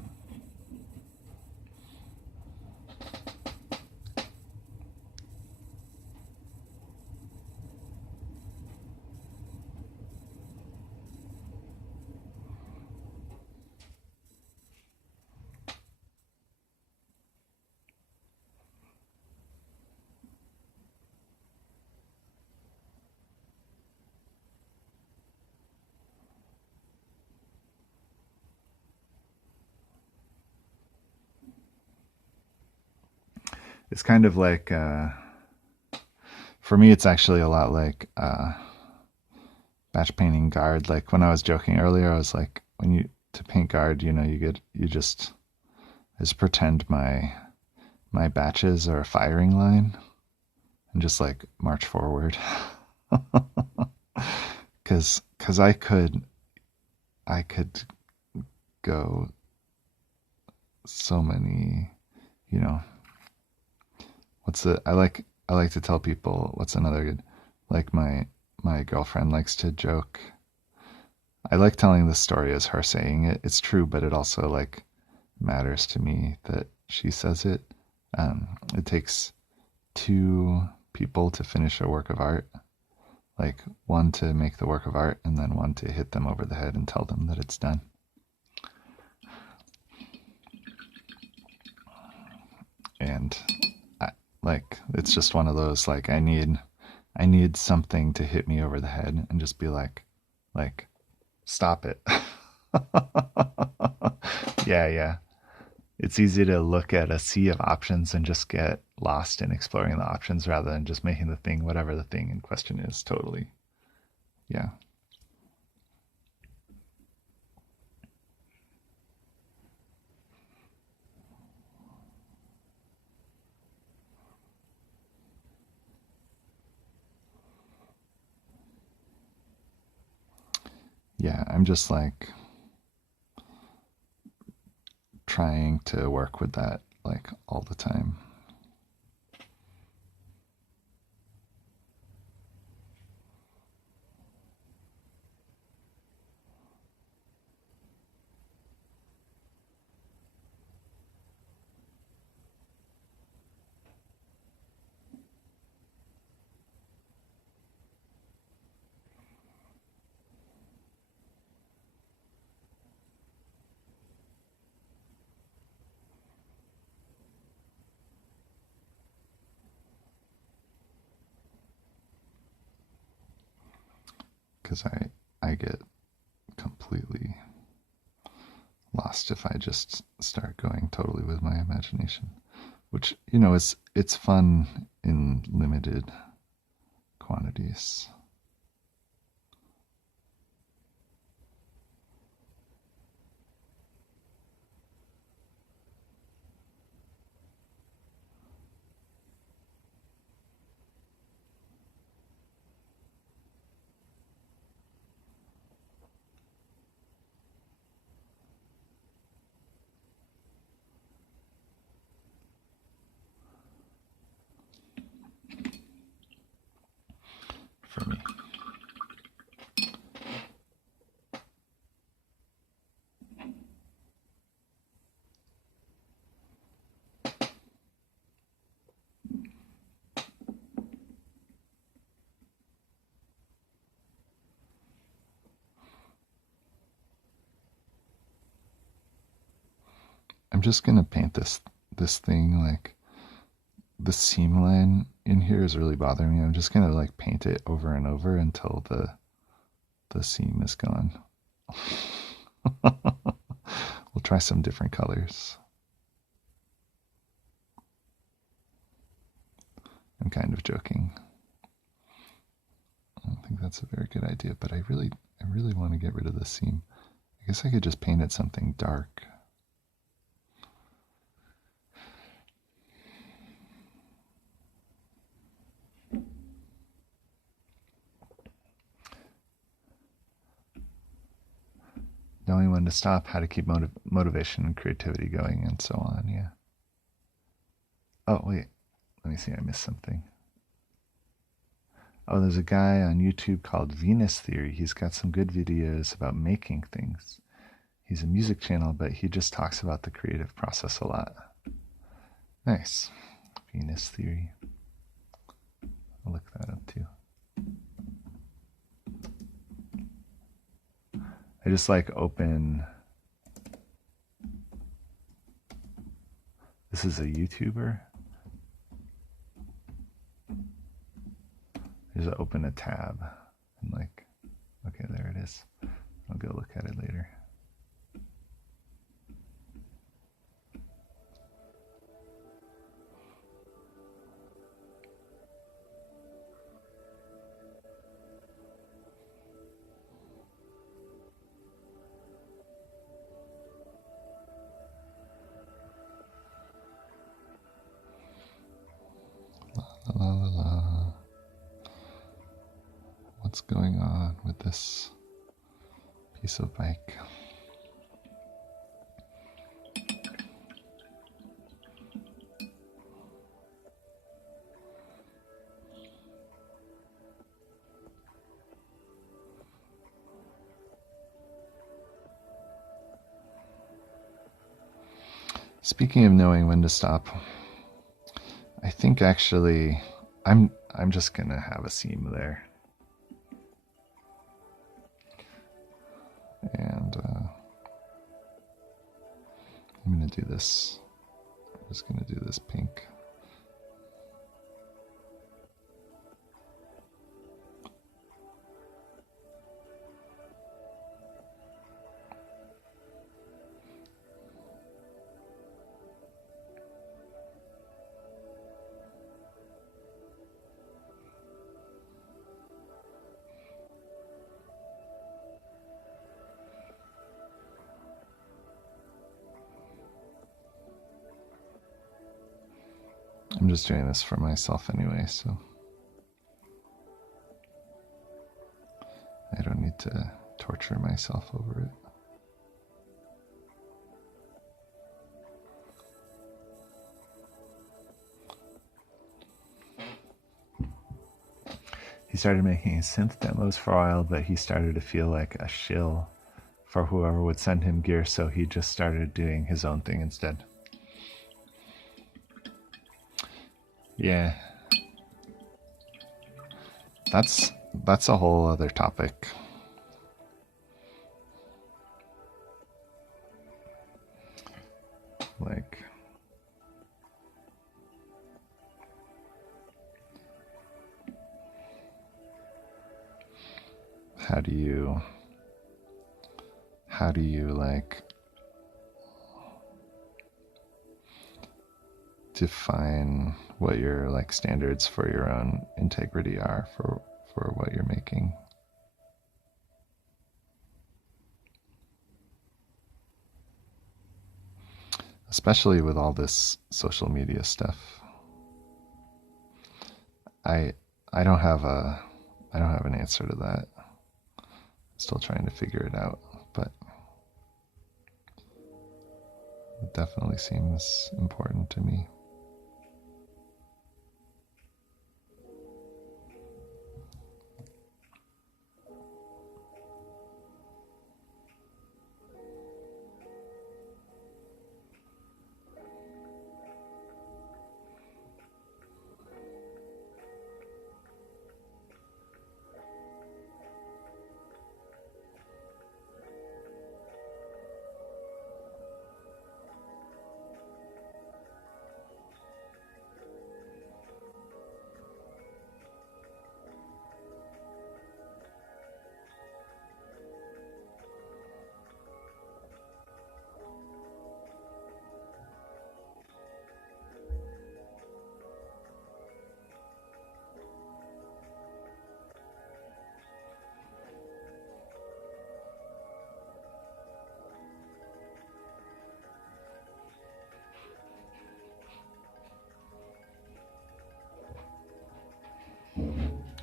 It's kind of like, for me, it's actually a lot like batch painting guard. Like when I was joking earlier, I was like, to paint guard, you know, you just pretend my batches are a firing line and just like march forward. Cause I could go so many, you know, I like to tell people what's another good, like my girlfriend likes to joke. I like telling the story as her saying it. It's true, but it also like matters to me that she says it. It takes two people to finish a work of art, like one to make the work of art and then one to hit them over the head and tell them that it's done. And like it's just one of those, like I need something to hit me over the head and just be like stop it. Yeah. It's easy to look at a sea of options and just get lost in exploring the options rather than just making the thing whatever the thing in question is. Totally. Yeah. Yeah, I'm just like trying to work with that like all the time. because I get completely lost if I just start going totally with my imagination, which, you know, it's fun in limited quantities. For me. I'm just gonna paint this thing, like the seam line in here is really bothering me. I'm just gonna like paint it over and over until the seam is gone. We'll try some different colors. I'm kind of joking. I don't think that's a very good idea, but I really want to get rid of the seam. I guess I could just paint it something dark. Knowing when to stop, how to keep motivation and creativity going, and so on, yeah. Oh, wait. Let me see, I missed something. Oh, there's a guy on YouTube called Venus Theory. He's got some good videos about making things. He's a music channel, but he just talks about the creative process a lot. Nice. Venus Theory. I'll look that up too. I just like open. This is a YouTuber. I just open a tab and like, okay, there it is. I'll go look at it later. La la la la. What's going on with this piece of bike? Speaking of knowing when to stop, I think actually I'm just gonna have a seam there. And I'm gonna do this. I'm just gonna do this pink. I'm just doing this for myself anyway, so I don't need to torture myself over it. He started making synth demos for a while, but he started to feel like a shill for whoever would send him gear, so he just started doing his own thing instead. Yeah. That's a whole other topic. Like, how do you like define what your like standards for your own integrity are for what you're making? Especially with all this social media stuff. I I don't have an answer to that. Still trying to figure it out, but it definitely seems important to me.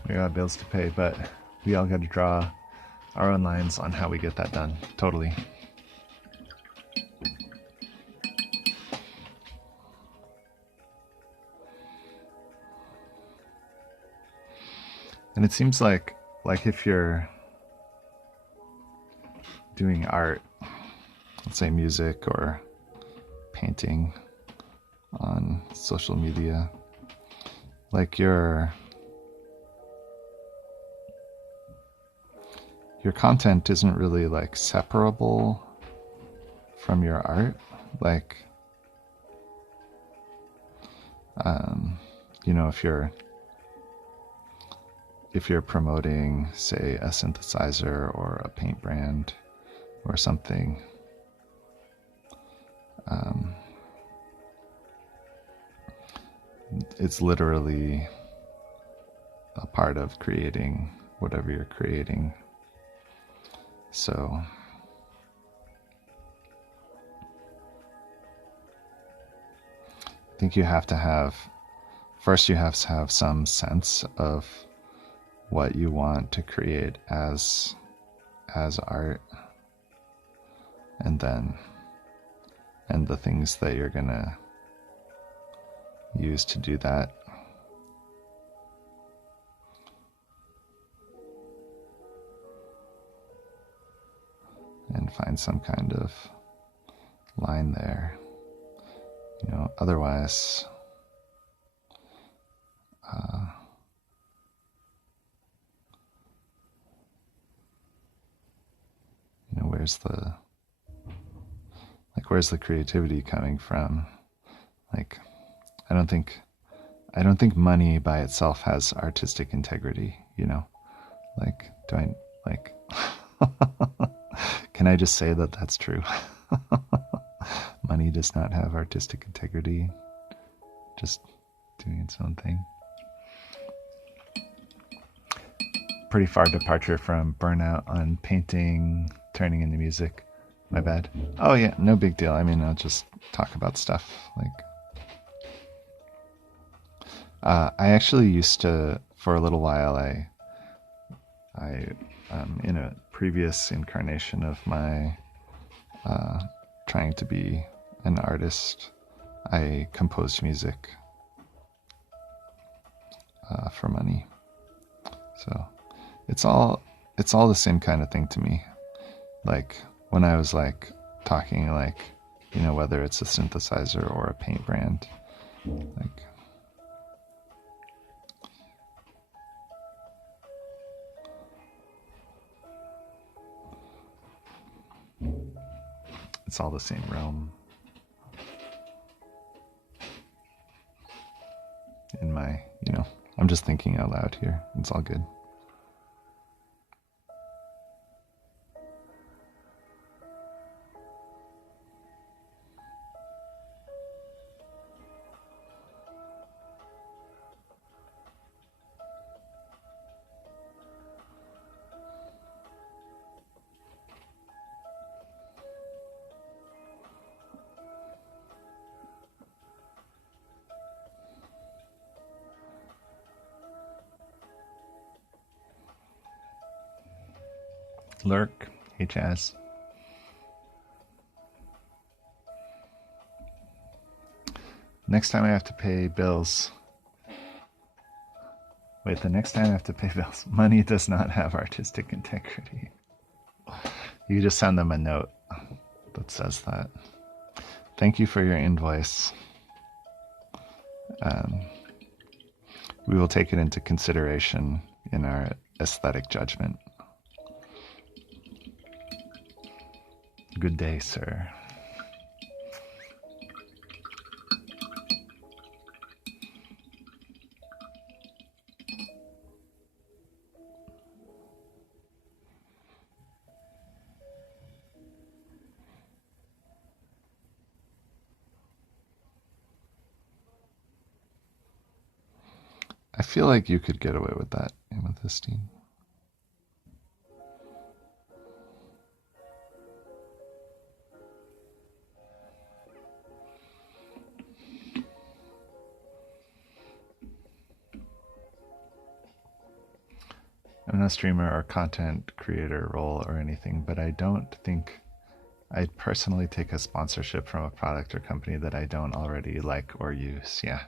We got bills to pay, but we all got to draw our own lines on how we get that done. Totally. And it seems like if you're doing art, let's say music or painting on social media, like your content isn't really like separable from your art. Like, you know, if you're promoting, say, a synthesizer or a paint brand or something, it's literally a part of creating whatever you're creating. So I think you have to have some sense of what you want to create as art, and the things that you're gonna use to do that. And find some kind of line there. You know, otherwise, you know, where's the creativity coming from? Like, I don't think money by itself has artistic integrity, you know? Like, can I just say that that's true? Money does not have artistic integrity, just doing its own thing. Pretty far departure from burnout on painting, turning into music. My bad. Oh yeah, no big deal. I mean, I'll just talk about stuff. Like, I actually used to, for a little while, I in a previous incarnation of my trying to be an artist, I composed music for money. So it's all the same kind of thing to me. Like, when I was like talking, like, you know, whether it's a synthesizer or a paint brand, like, it's all the same realm in my, you know, I'm just thinking out loud here. It's all good. Lurk. Hey, Chaz. Next time I have to pay bills. Wait, the next time I have to pay bills. Money does not have artistic integrity. You just send them a note that says that. Thank you for your invoice. We will take it into consideration in our aesthetic judgment. Good day, sir. I feel like you could get away with that, Amethystine. I'm not a streamer or content creator role or anything, but I don't think I'd personally take a sponsorship from a product or company that I don't already like or use. Yeah.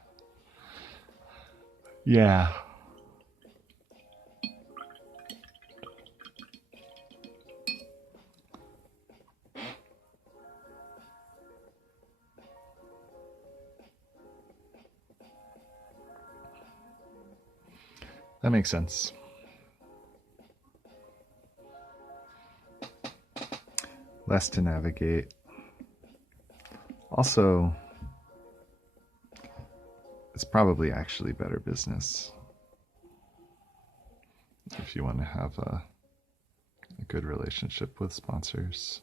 Yeah. That makes sense. Less to navigate. Also, it's probably actually better business if you want to have a good relationship with sponsors.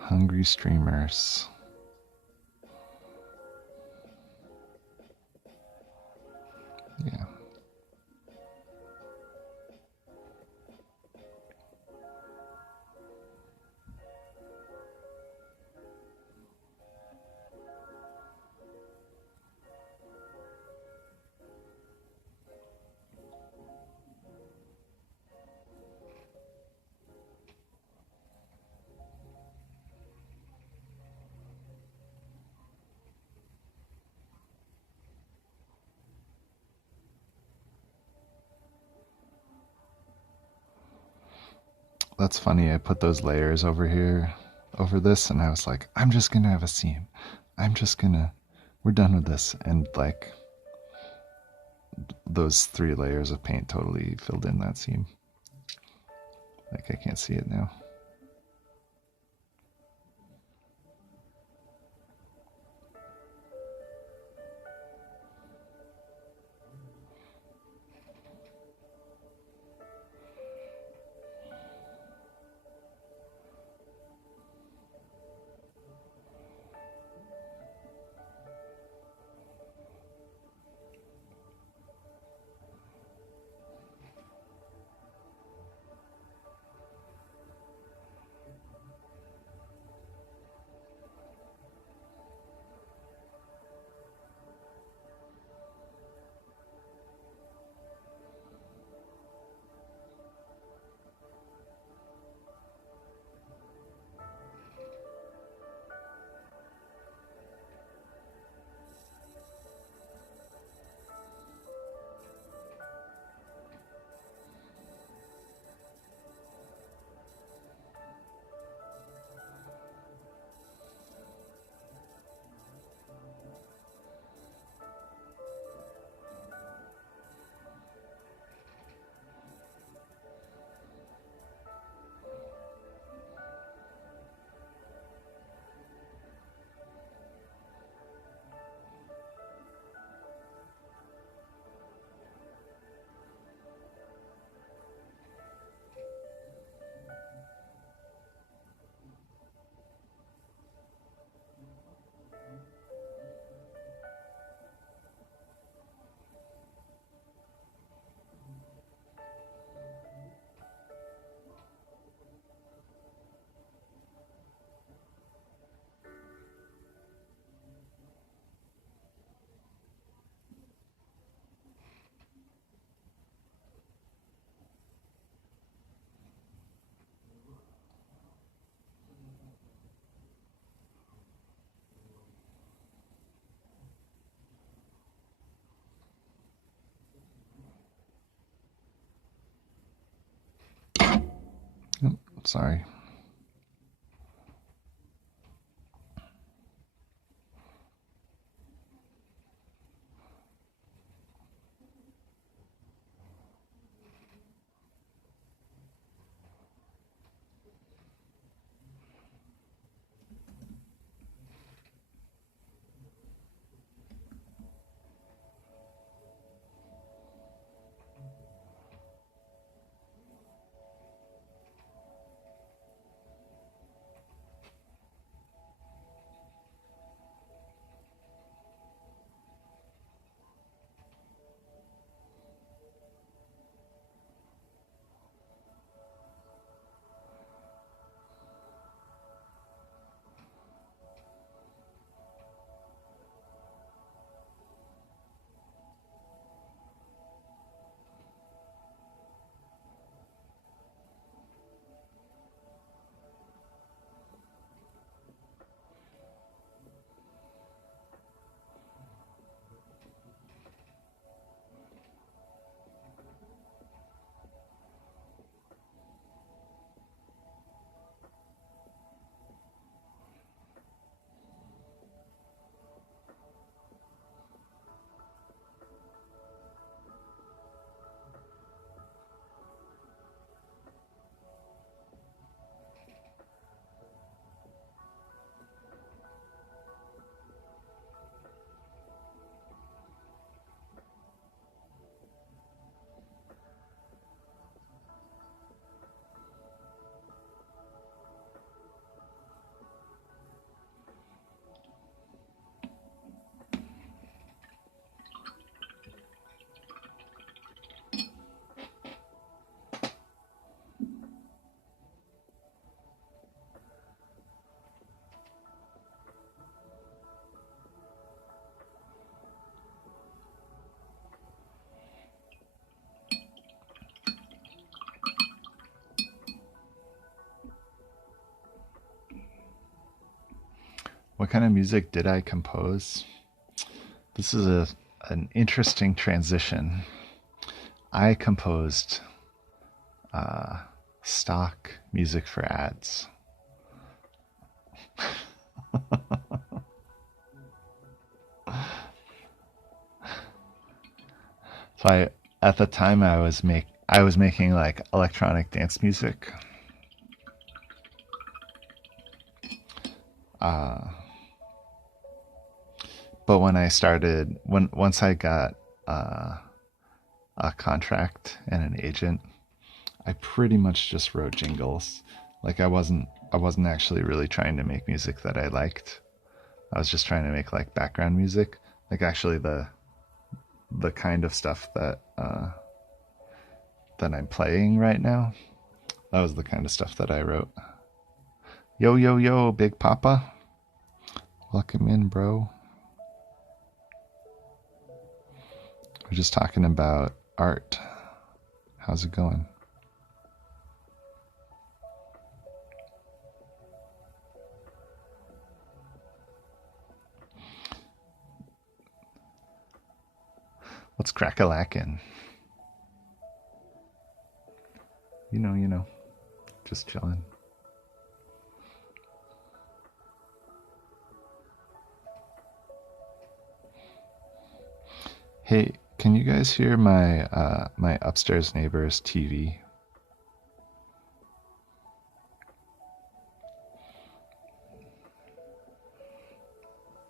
Hungry streamers. Yeah. That's funny. I put those layers over here, over this, and I was like, I'm just gonna have a seam. We're done with this. And like, those 3 layers of paint totally filled in that seam. Like, I can't see it now. sorry. What kind of music did I compose? This is an interesting transition. I composed stock music for ads. So at the time I was making like electronic dance music. But when I started, once I got a contract and an agent, I pretty much just wrote jingles. Like I wasn't actually really trying to make music that I liked. I was just trying to make like background music, like actually the kind of stuff that that I'm playing right now. That was the kind of stuff that I wrote. Yo yo yo, Big Papa, welcome in, bro. We're just talking about art. How's it going? What's crack-a-lackin'? You know, just chilling. Hey, can you guys hear my my upstairs neighbor's TV?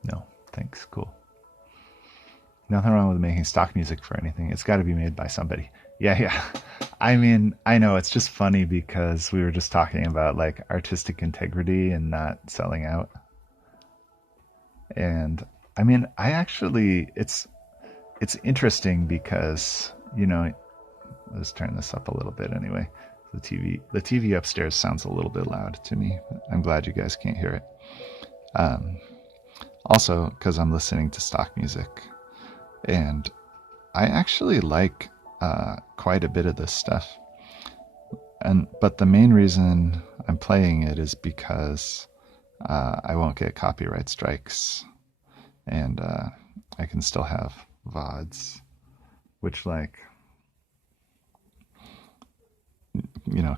No, thanks. Cool. Nothing wrong with making stock music for anything. It's got to be made by somebody. Yeah. I mean, I know it's just funny because we were just talking about like artistic integrity and not selling out. And I mean, I actually it's interesting because, let's turn this up a little bit anyway. The TV upstairs sounds a little bit loud to me. I'm glad you guys can't hear it. Also, because I'm listening to stock music, and I actually like quite a bit of this stuff. But the main reason I'm playing it is because I won't get copyright strikes, and I can still have VODs, which, like,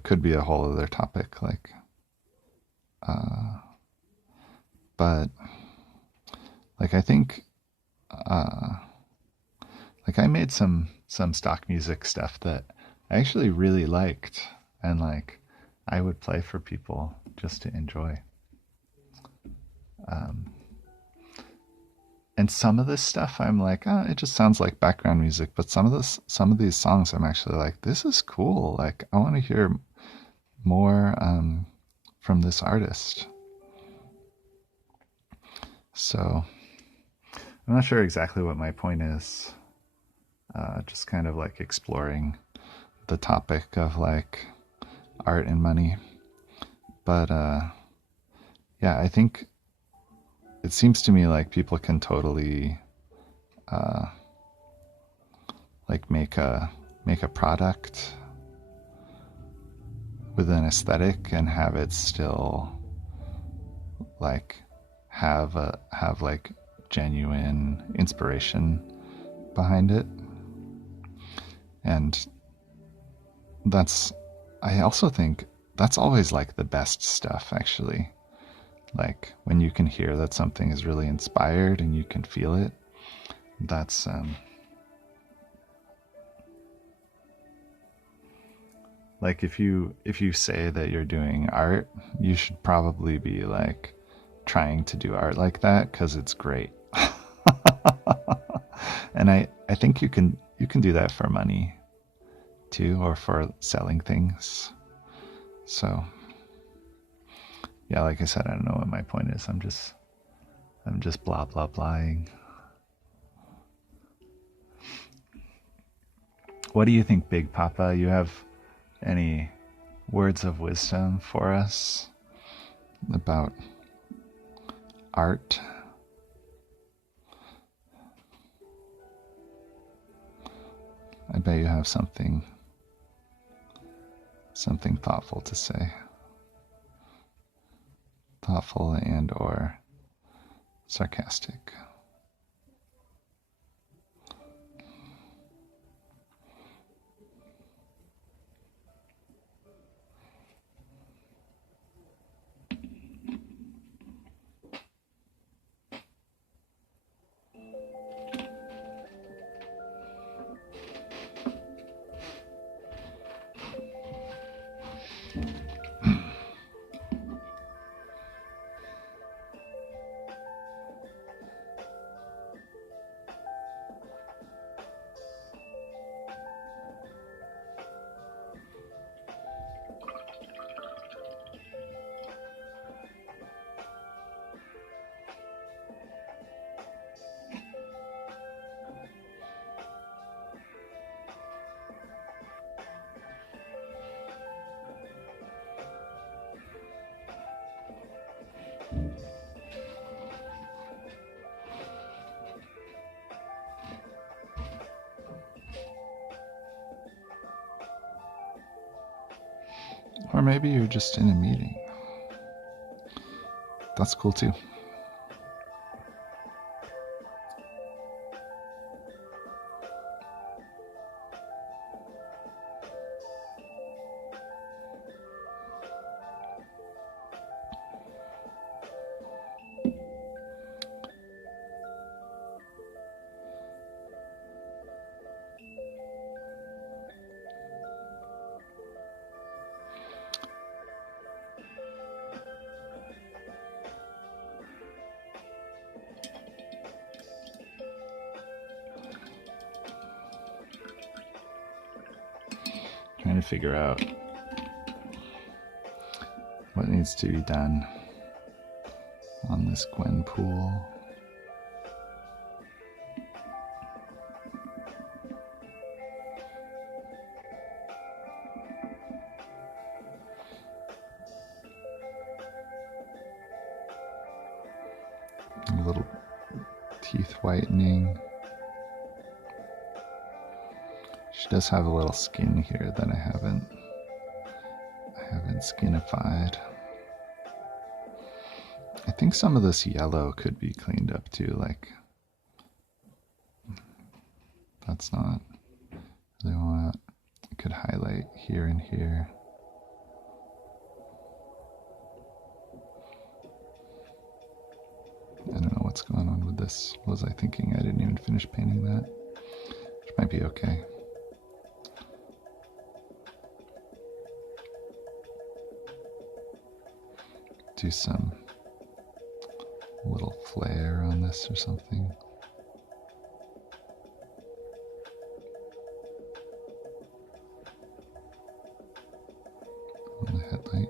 could be a whole other topic, like, but like I think, like I made some stock music stuff that I actually really liked, and like I would play for people just to enjoy. And some of this stuff I'm like, oh, it just sounds like background music. But some of these songs I'm actually like, this is cool. Like I want to hear more from this artist. So I'm not sure exactly what my point is. Just kind of like exploring the topic of like art and money. But yeah, I think it seems to me like people can totally like make a product with an aesthetic and have it still like have like genuine inspiration behind it. And I also think that's always like the best stuff, actually. Like when you can hear that something is really inspired and you can feel it, that's like if you say that you're doing art, you should probably be like trying to do art like that because it's great. And I think you can do that for money too, or for selling things. So yeah, like I said, I don't know what my point is. I'm just blah blah blahing. What do you think, Big Papa? You have any words of wisdom for us about art? I bet you have something thoughtful to say. Thoughtful and or sarcastic. Or maybe you're just in a meeting. That's cool too. Trying to figure out what needs to be done on this Gwenpool. A little teeth whitening. She does have a little skin here that I haven't skinified. I think some of this yellow could be cleaned up too, like that's not really what I could highlight here and here. this. Was I thinking I didn't even finish painting that? Which might be okay. Do some little flare on this or something. On the headlight.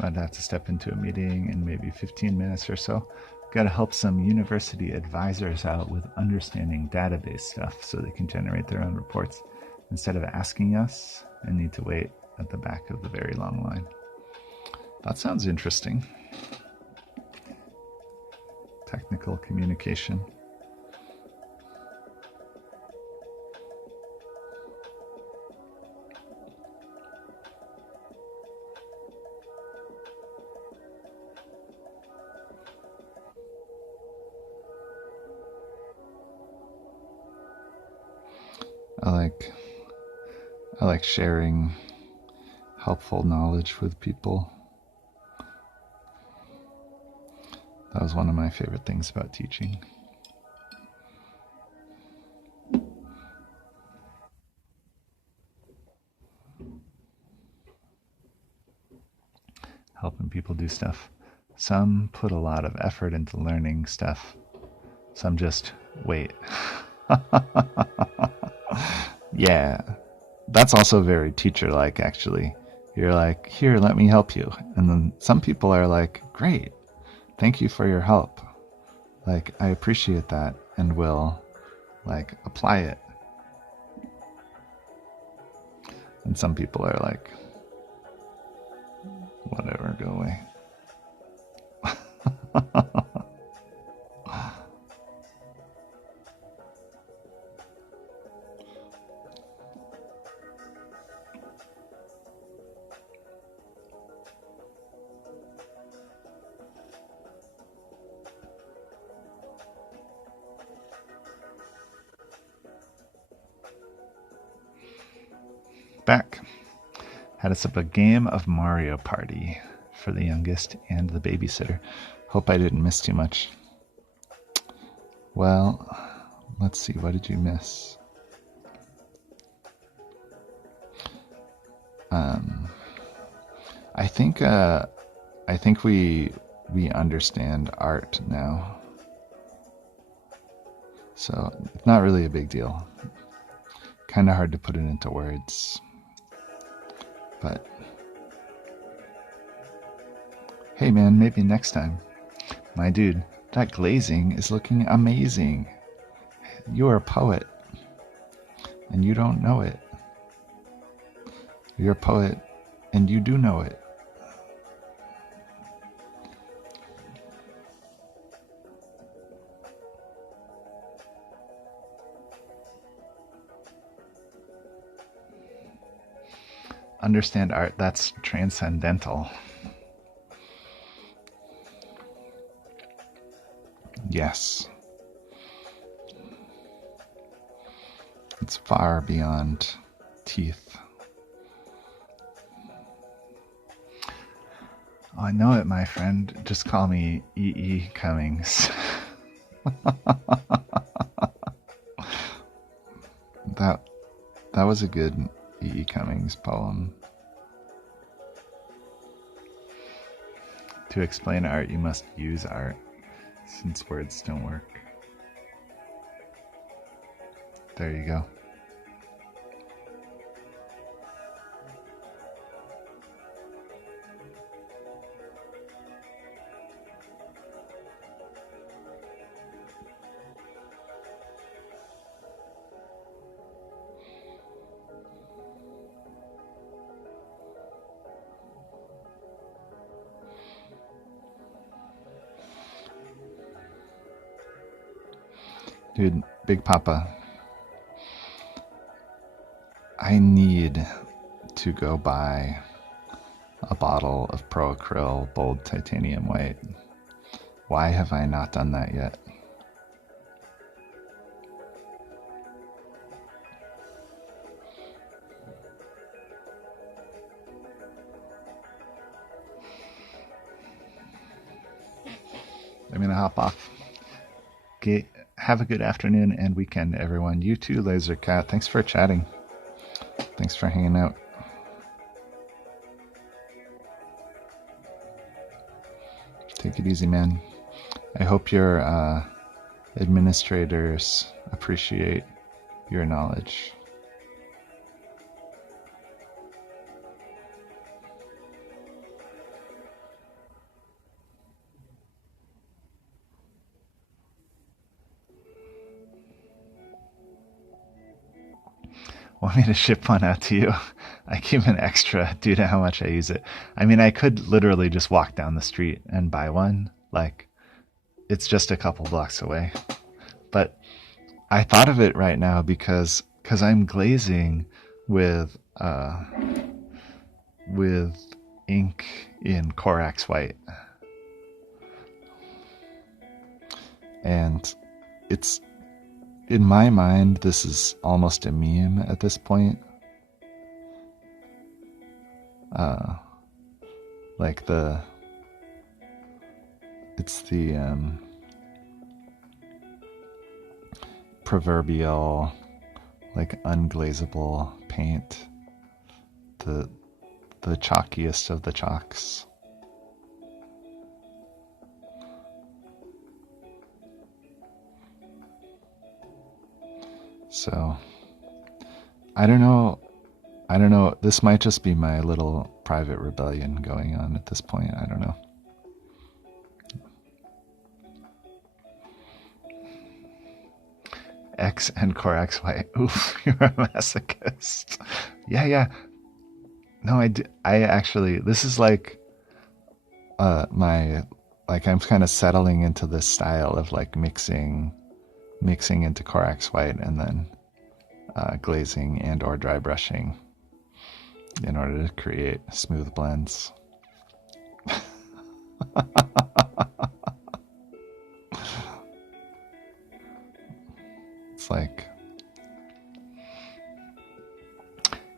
I'd have to step into a meeting in maybe 15 minutes or so. Got to help some university advisors out with understanding database stuff so they can generate their own reports instead of asking us and need to wait at the back of the very long line. That sounds interesting. Technical communication. I like sharing helpful knowledge with people. That was one of my favorite things about teaching. Helping people do stuff. Some put a lot of effort into learning stuff. Some just wait. Yeah. That's also very teacher-like, actually. You're like, here, let me help you. And then some people are like, great, thank you for your help. Like, I appreciate that and will, like, apply it. And some people are like, whatever, go away. Back. Had us up a game of Mario Party for the youngest and the babysitter. Hope I didn't miss too much. Well, let's see, what did you miss? I think we understand art now. So it's not really a big deal. Kind of hard to put it into words. But hey man, maybe next time. My dude, that glazing is looking amazing. You're a poet, and you don't know it. You're a poet, and you do know it. Understand art, that's transcendental. Yes. It's far beyond teeth. Oh, I know it, my friend. Just call me E.E. Cummings. That was a good E.E. Cummings poem. To explain art, you must use art, since words don't work. There you go. Dude, Big Papa, I need to go buy a bottle of Pro Acryl Bold Titanium White. Why have I not done that yet? I'm gonna hop off. Have a good afternoon and weekend, everyone. You too, Laser Cat. Thanks for chatting. Thanks for hanging out. Take it easy, man. I hope your administrators appreciate your knowledge. Want me to ship one out to you? I give an extra due to how much I use it. I mean, I could literally just walk down the street and buy one. Like, it's just a couple blocks away. But I thought of it right now because I'm glazing with ink in Corax white. And it's, in my mind, this is almost a meme at this point. Like it's the proverbial, like, unglazable paint, the chalkiest of the chalks. So, I don't know. This might just be my little private rebellion going on at this point. I don't know. X and Corax Y. Oof, you're a masochist. Yeah. No, I actually, this is like, I'm kind of settling into this style of like mixing into Corax white and then glazing and or dry brushing in order to create smooth blends. It's like,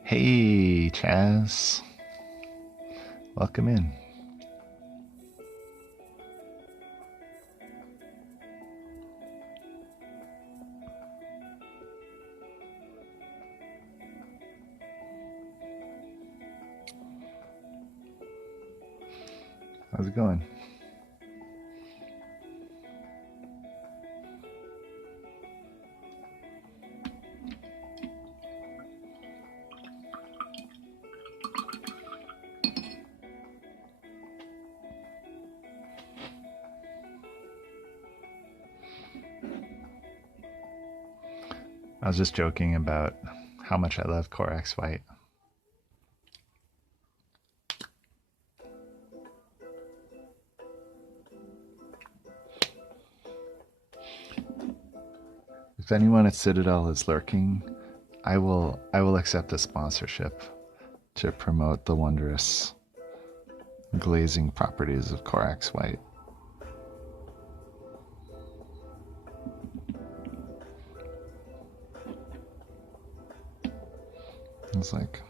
hey Chaz, welcome in. How's it going? I was just joking about how much I love Corax white. If anyone at Citadel is lurking, I will accept a sponsorship to promote the wondrous glazing properties of Corax white. It's like,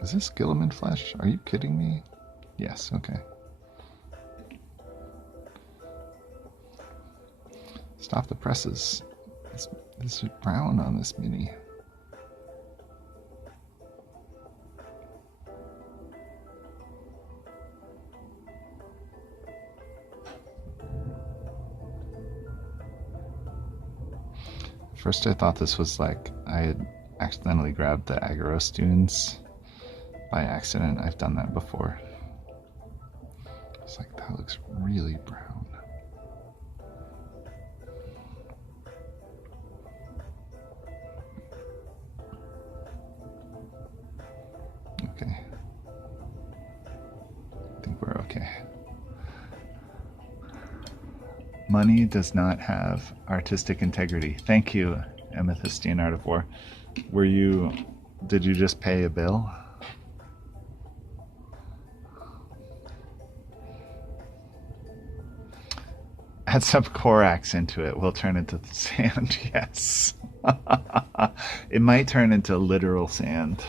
is this Gilliman flesh? Are you kidding me? Yes, okay. Stop the presses. This is brown on this mini. First I thought this was like, I had accidentally grabbed the Agarose dunes by accident. I've done that before. It's like, that looks really brown. Okay. I think we're okay. Money does not have artistic integrity. Thank you, Amethystine Art of War. Did you just pay a bill? Add some Corax into it. We'll turn into sand, yes. It might turn into literal sand.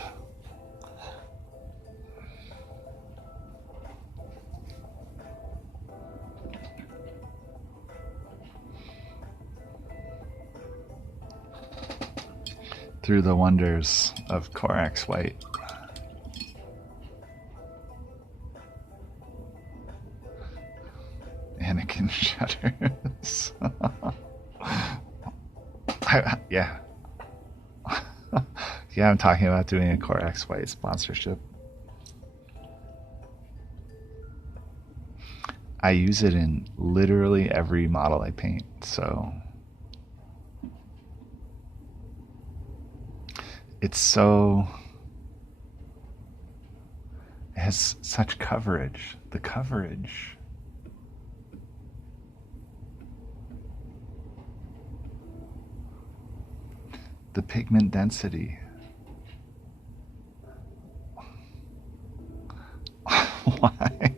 through the wonders of Corax White. Anakin shudders. Yeah. Yeah, I'm talking about doing a Corax White sponsorship. I use it in literally every model I paint, so it's so, it has such coverage. The coverage. The pigment density. Why?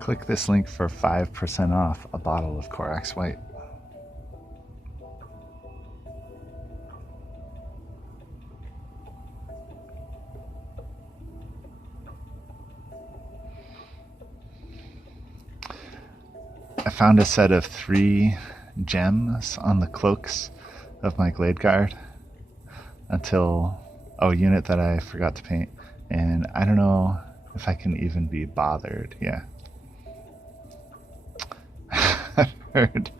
Click this link for 5% off a bottle of Corax White. I found a set of 3 gems on the cloaks of my Glade Guard unit that I forgot to paint, and I don't know if I can even be bothered. Yeah. I've heard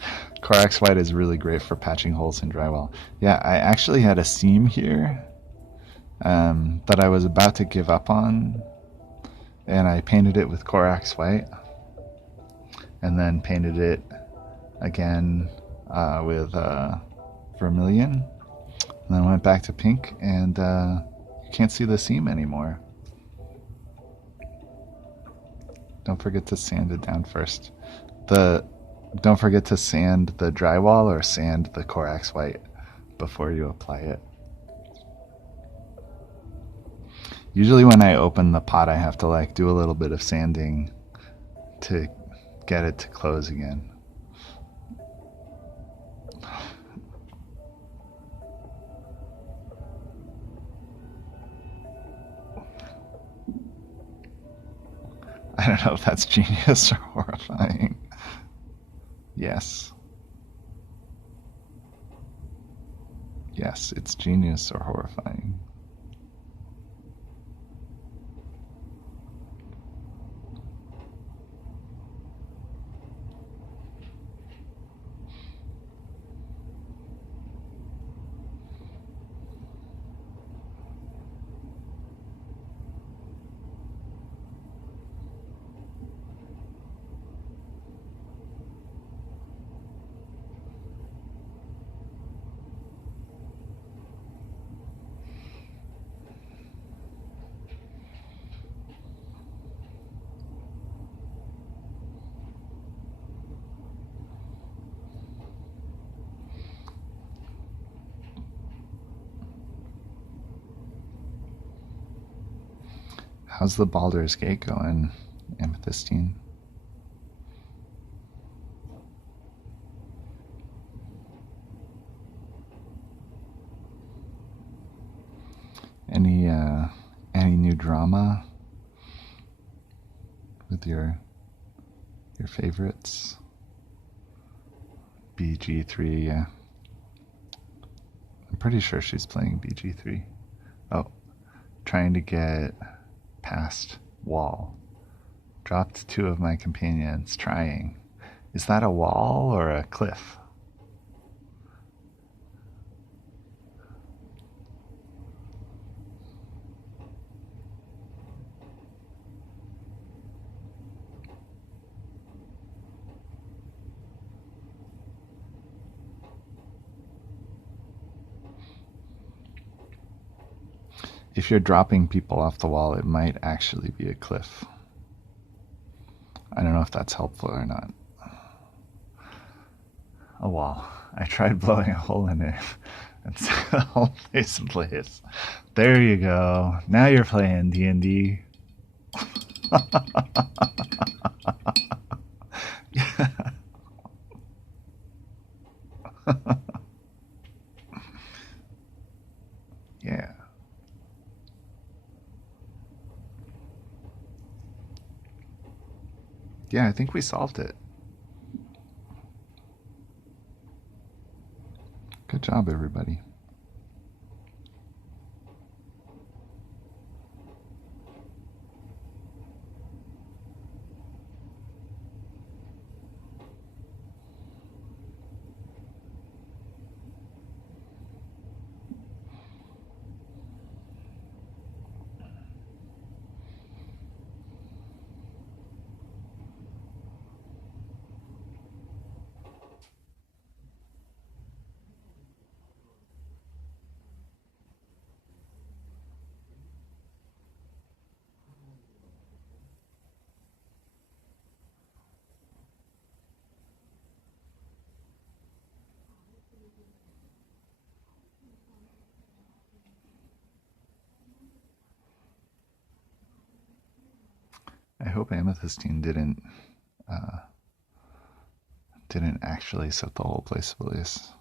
Corax White is really great for patching holes in drywall. Yeah, I actually had a seam here that I was about to give up on, and I painted it with Corax White, and then painted it again with vermilion, and then went back to pink, and you can't see the seam anymore. Don't forget to sand it down first. Don't forget to sand the drywall or sand the Corax White before you apply it. Usually when I open the pot, I have to like do a little bit of sanding to get it to close again. I don't know if that's genius or horrifying. Yes. Yes, it's genius or horrifying. How's the Baldur's Gate going, Amethystine? Any new drama with your favorites? BG3, yeah. I'm pretty sure she's playing BG3. Oh, trying to get past wall. Dropped 2 of my companions trying. Is that a wall or a cliff? If you're dropping people off the wall, it might actually be a cliff. I don't know if that's helpful or not. A wall. I tried blowing a hole in it and set the whole place ablaze. There you go. Now you're playing D&D. Yeah. Yeah, I think we solved it. Good job, everybody. I hope Amethystine didn't actually set the whole place ablaze.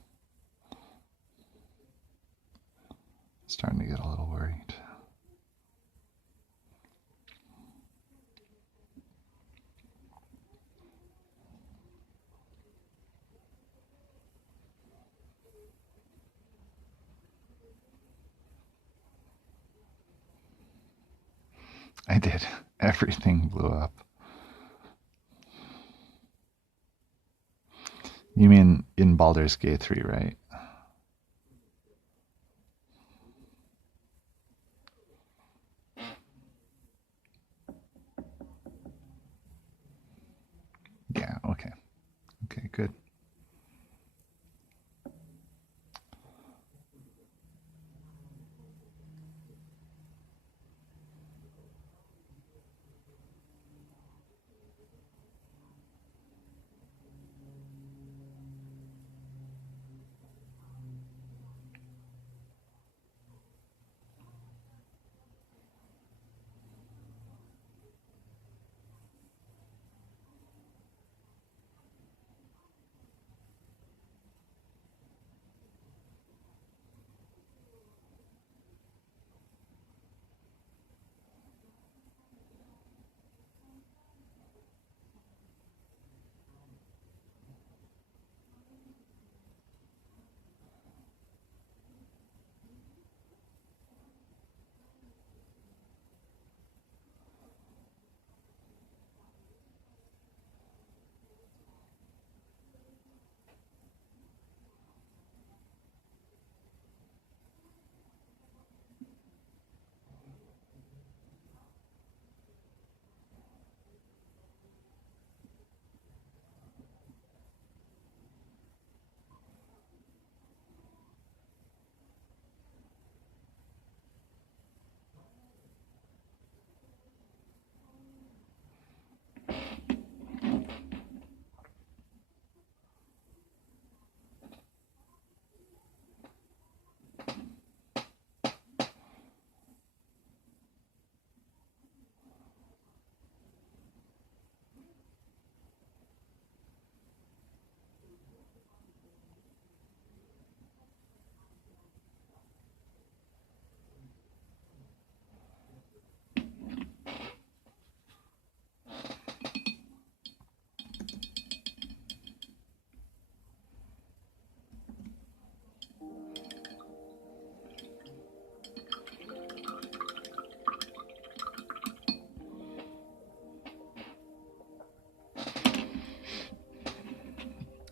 Starting to get a little worried. I did. Everything blew up. You mean in Baldur's Gate 3, right? Yeah, okay. Okay, good.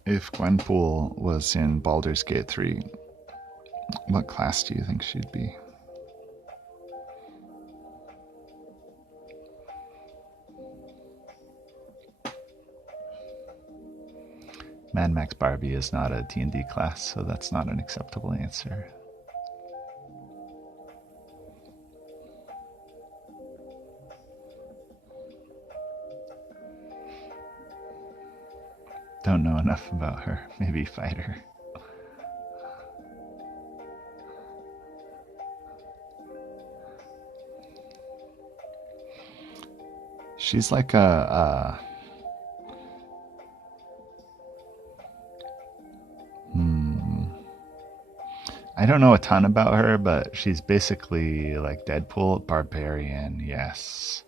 If Gwenpool was in Baldur's Gate 3, what class do you think she'd be? Mad Max Barbie is not a D&D class, so that's not an acceptable answer. don't know enough about her. Maybe fight her. She's like I don't know a ton about her, but she's basically like Deadpool, barbarian, yes.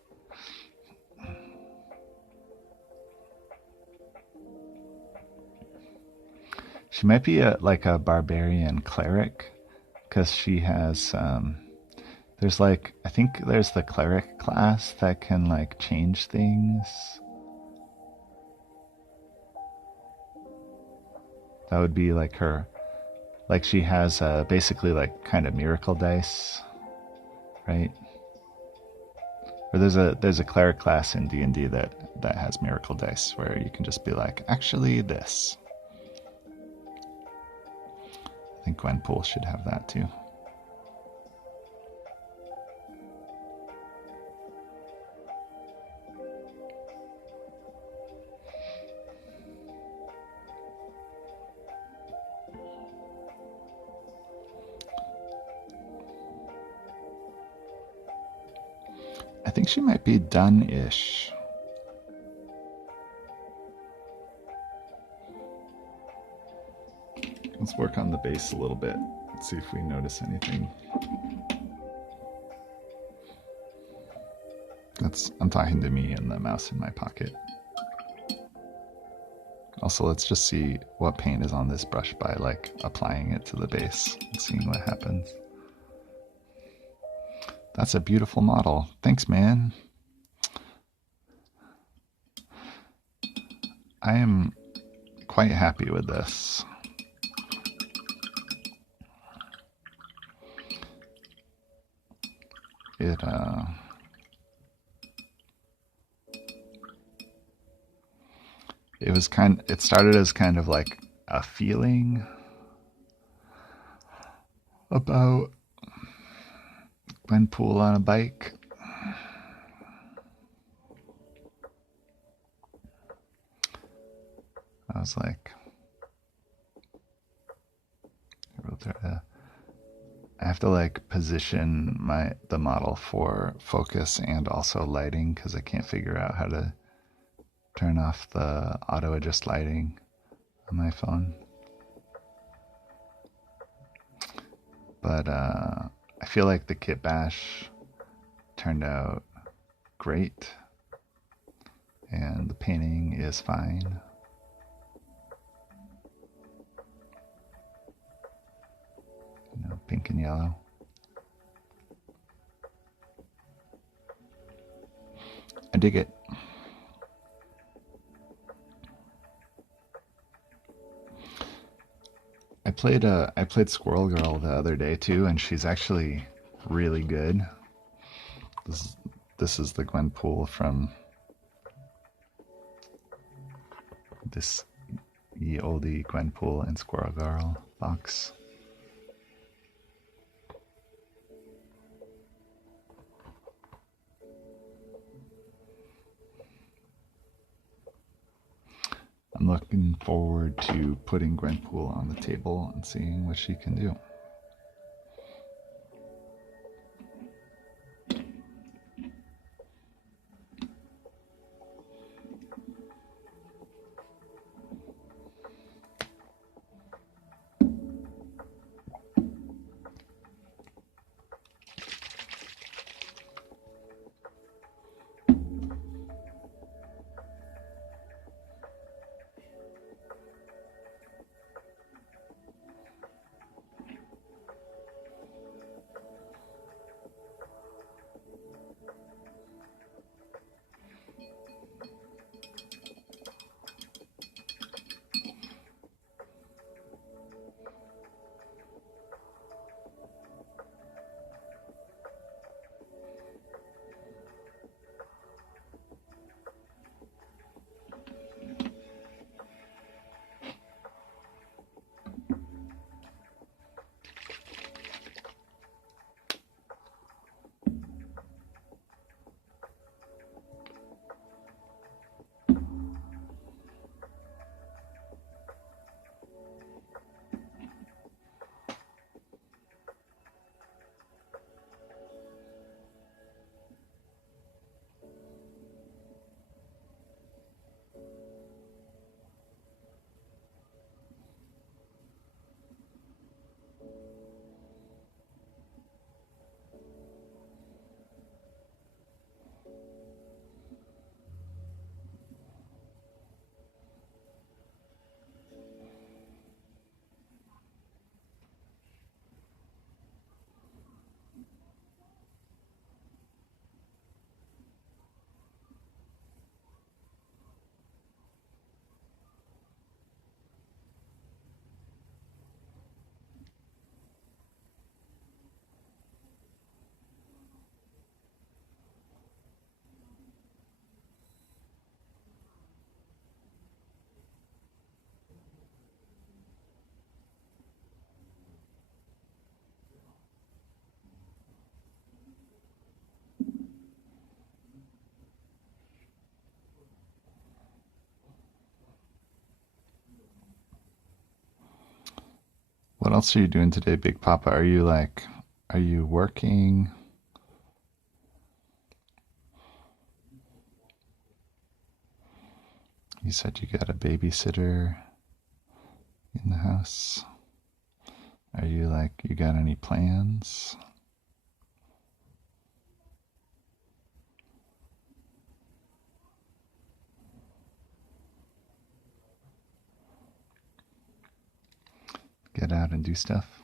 She might be like a barbarian cleric, because she has, there's like, I think there's the cleric class that can like change things. That would be like her. Like she has basically like kind of miracle dice, right? Or there's a cleric class in D&D that has miracle dice where you can just be like, actually this. I think Gwenpool should have that too. I think she might be done-ish. Let's work on the base a little bit. Let's see if we notice anything. I'm talking to me and the mouse in my pocket. Also, let's just see what paint is on this brush by like applying it to the base and seeing what happens. That's a beautiful model. Thanks, man. I am quite happy with this. It started as kind of like a feeling about Gwenpool on a bike. I was like, I have to like position the model for focus and also lighting because I can't figure out how to turn off the auto adjust lighting on my phone. But I feel like the kit bash turned out great and the painting is fine. You know, pink and yellow. I dig it. I played Squirrel Girl the other day too, and she's actually really good. This is the Gwenpool from this ye oldie Gwenpool and Squirrel Girl box. I'm looking forward to putting Gwenpool on the table and seeing what she can do. What else are you doing today, Big Papa? Are you working? You said you got a babysitter in the house. Are you got any plans? Get out and do stuff?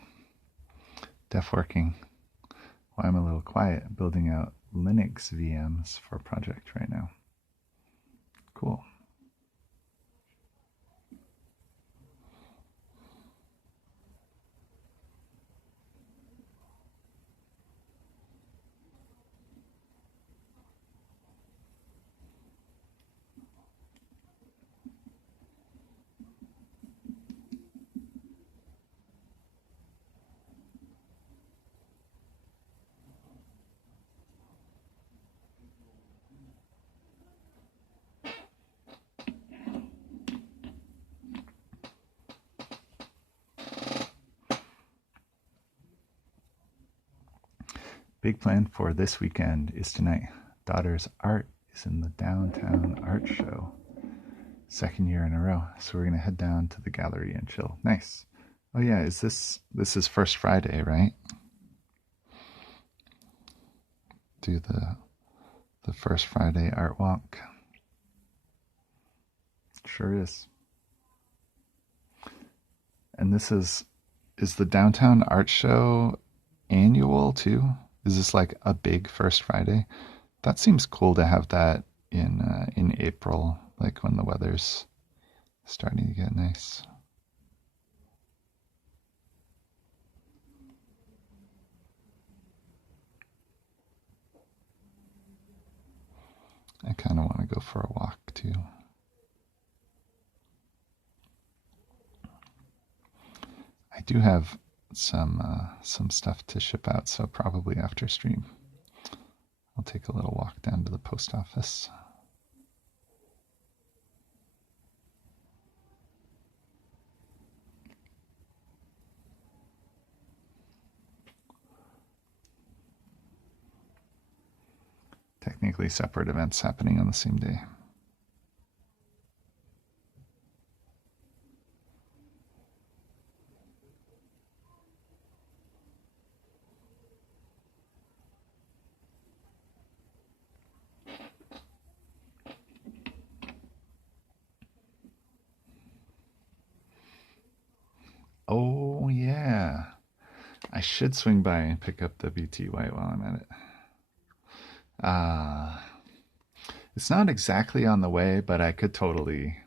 Def working. Well, I'm a little quiet, building out Linux VMs for a project right now. Cool. Big plan for this weekend is tonight. Daughter's art is in the downtown art show. Second year in a row. So we're gonna head down to the gallery and chill. Nice. Oh yeah, this is first Friday, right? Do the first Friday art walk. Sure is. And this is the downtown art show annual too? Is this like a big first Friday? That seems cool to have that in April, like when the weather's starting to get nice. I kind of want to go for a walk too. I do have some stuff to ship out, so probably after stream, I'll take a little walk down to the post office. Technically separate events happening on the same day. Oh yeah, I should swing by and pick up the BT White while I'm at it. It's not exactly on the way, but I could totally,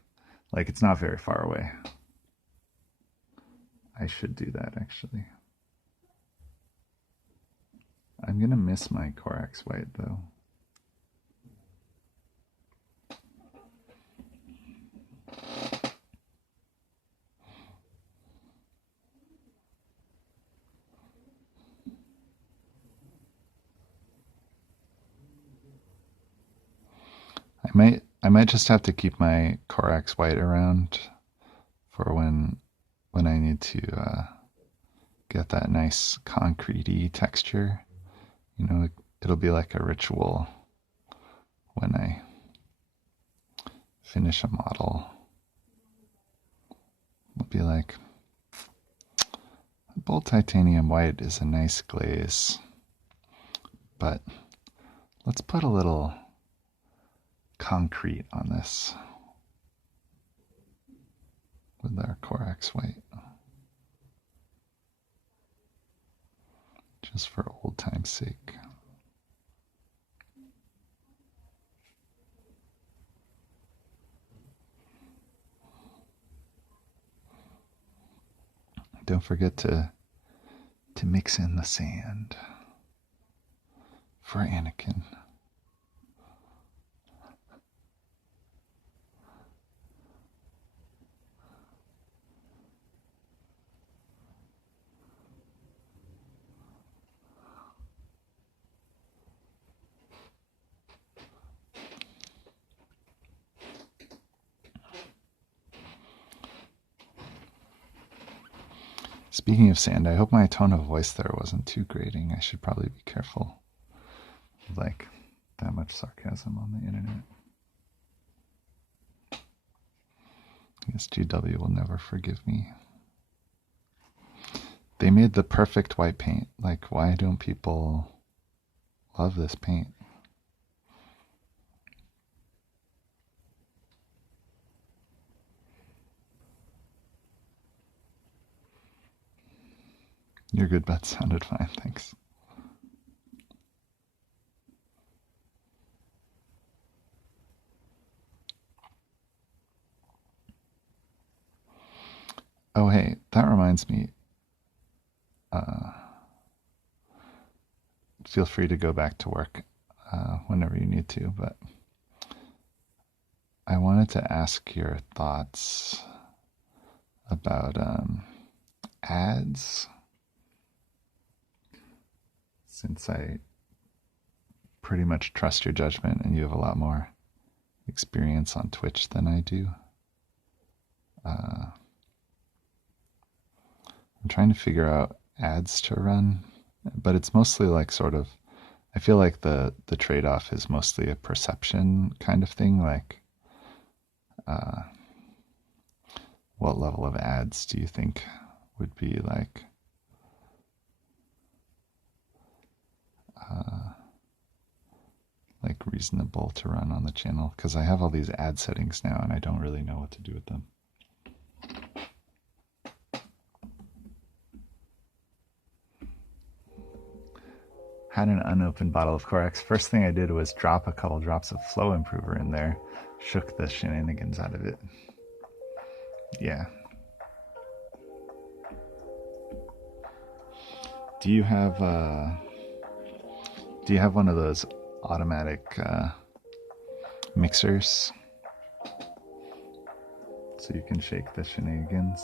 like, it's not very far away. I should do that actually. I'm gonna miss my Corax White though. I might just have to keep my Corax White around for when I need to get that nice concretey texture. You know, it'll be like a ritual when I finish a model. It'll be like, bold titanium white is a nice glaze, but let's put a little concrete on this with our Corax White, just for old time's sake. Don't forget to mix in the sand for Anakin. Speaking of sand, I hope my tone of voice there wasn't too grating. I should probably be careful. Like that much sarcasm on the internet. I guess GW will never forgive me. They made the perfect white paint. Like, why don't people love this paint? Your good bet sounded fine, thanks. Oh, hey, that reminds me. Feel free to go back to work whenever you need to, but I wanted to ask your thoughts about ads, since I pretty much trust your judgment and you have a lot more experience on Twitch than I do. I'm trying to figure out ads to run, but it's mostly like sort of, I feel like the trade-off is mostly a perception kind of thing, like what level of ads do you think would be like reasonable to run on the channel? Because I have all these ad settings now and I don't really know what to do with them. Had an unopened bottle of Corex. First thing I did was drop a couple drops of flow improver in there. Shook the shenanigans out of it. Yeah. Do you have one of those automatic mixers so you can shake the shenanigans?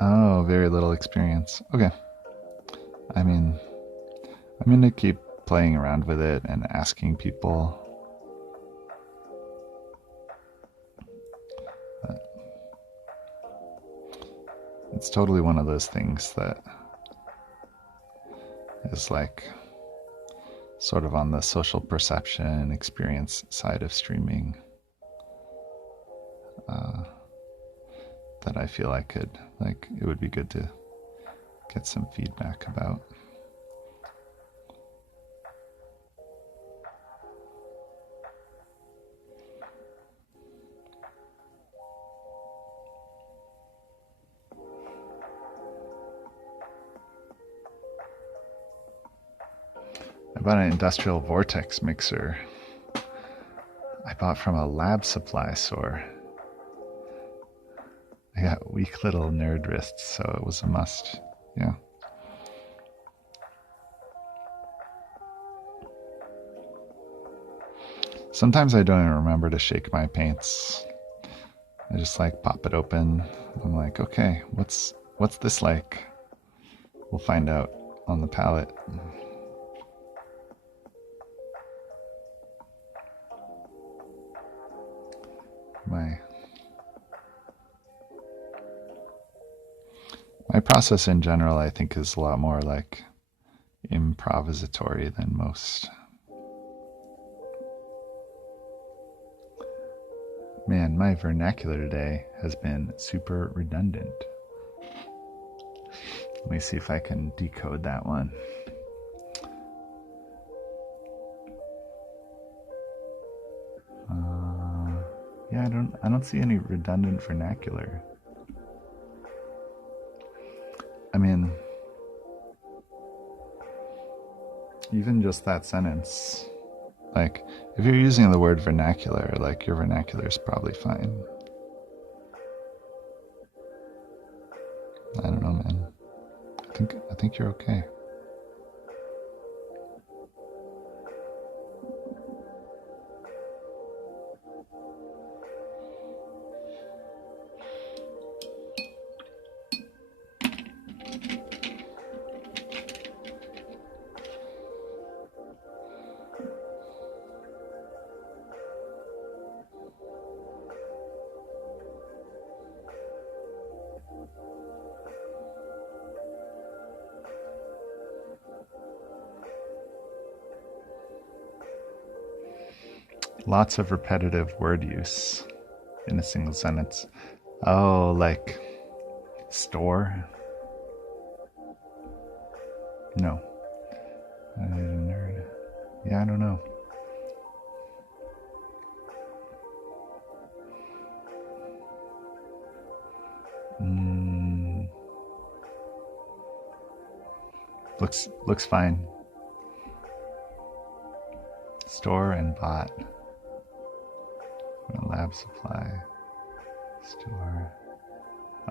Oh, very little experience. Okay. I mean, I'm going to keep playing around with it and asking people. But it's totally one of those things that is like sort of on the social perception experience side of streaming that I feel it would be good to get some feedback about. I bought an industrial vortex mixer I bought from a lab supply store. I got weak little nerd wrists, so it was a must. Yeah. Sometimes I don't even remember to shake my paints. I just like pop it open. I'm like, okay, what's this like? We'll find out on the palette. My process in general, I think, is a lot more like improvisatory than most. Man, my vernacular today has been super redundant. Let me see if I can decode that one. Yeah, I don't see any redundant vernacular. I mean, even just that sentence, like, if you're using the word vernacular, like, your vernacular is probably fine. I don't know, man. I think you're okay. Lots of repetitive word use in a single sentence. Oh, like store? No. I need a nerd. Yeah, I don't know. Looks fine. Store and bought. Lab supply. Store.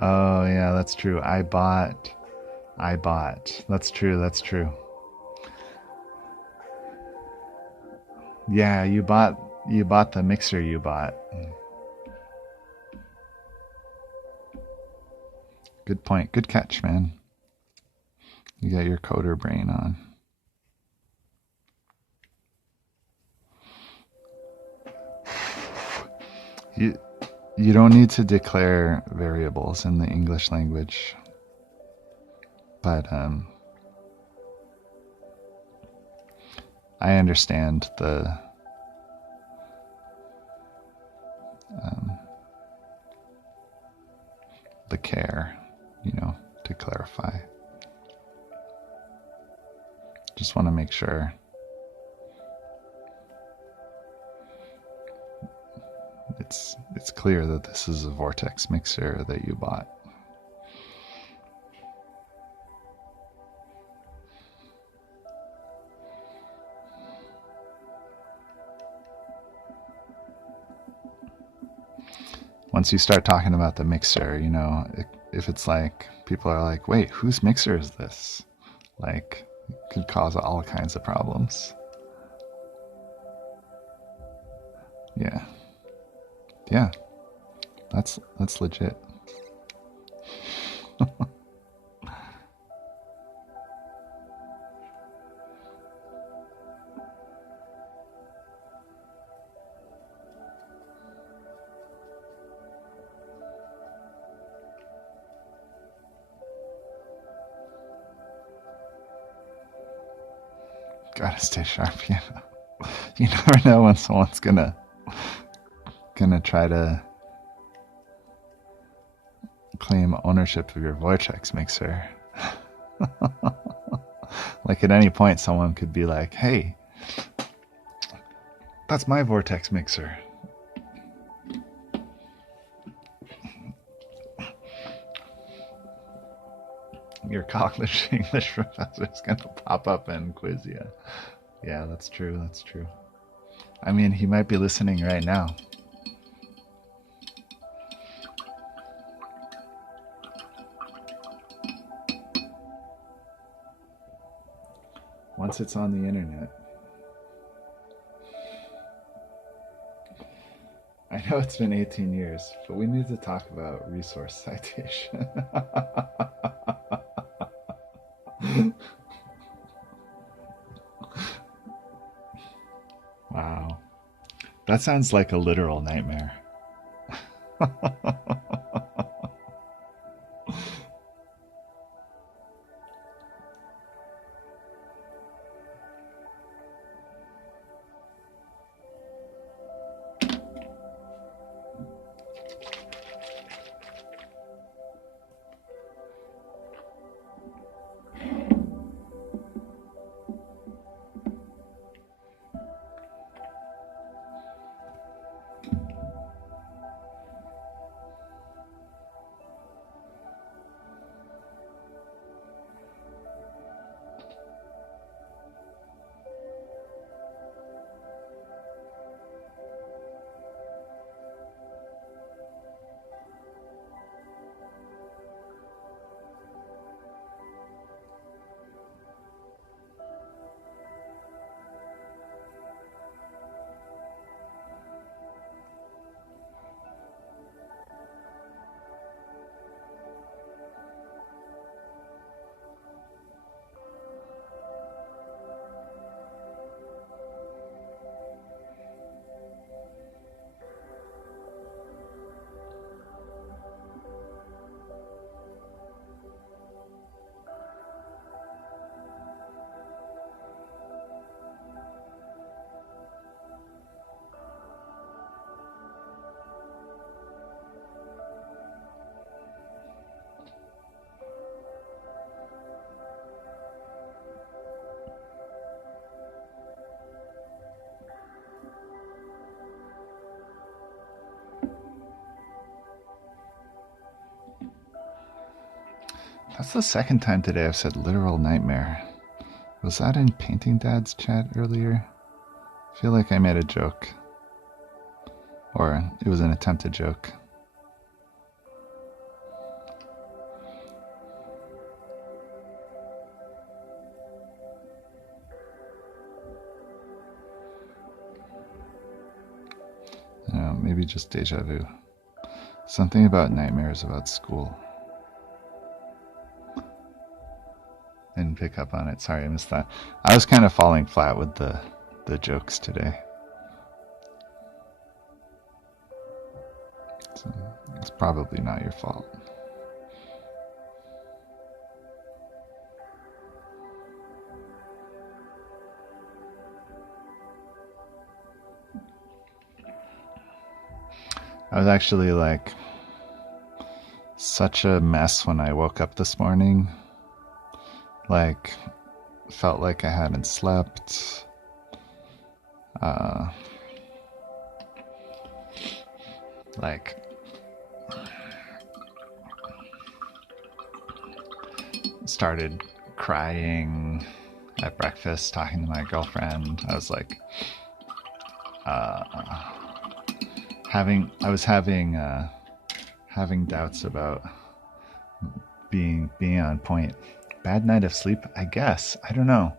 Oh yeah, that's true. I bought. That's true. Yeah, you bought the mixer you bought. Good point. Good catch, man. You got your coder brain on. You don't need to declare variables in the English language, but I understand the care, to clarify. Just want to make sure it's clear that this is a Vortex mixer that you bought. Once you start talking about the mixer, if it's like people are like, wait, whose mixer is this? Like, it could cause all kinds of problems. Yeah, that's legit. Gotta stay sharp, You never know when someone's gonna try to claim ownership of your Vortex mixer. Like at any point someone could be like, hey, that's my Vortex mixer. Your college English professor is going to pop up and quiz you. Yeah, that's true. I mean, he might be listening right now. Once it's on the internet. I know it's been 18 years, but we need to talk about resource citation. Wow. That sounds like a literal nightmare. That's the second time today I've said literal nightmare. Was that in Painting Dad's chat earlier? I feel like I made a joke. Or it was an attempted joke. Maybe just deja vu. Something about nightmares about school. Didn't pick up on it. Sorry, I missed that. I was kind of falling flat with the jokes today. So it's probably not your fault. I was actually like such a mess when I woke up this morning. Like, felt like I hadn't slept. Like, started crying at breakfast, talking to my girlfriend. I was like, having doubts about being on point. Bad night of sleep, I guess. I don't know.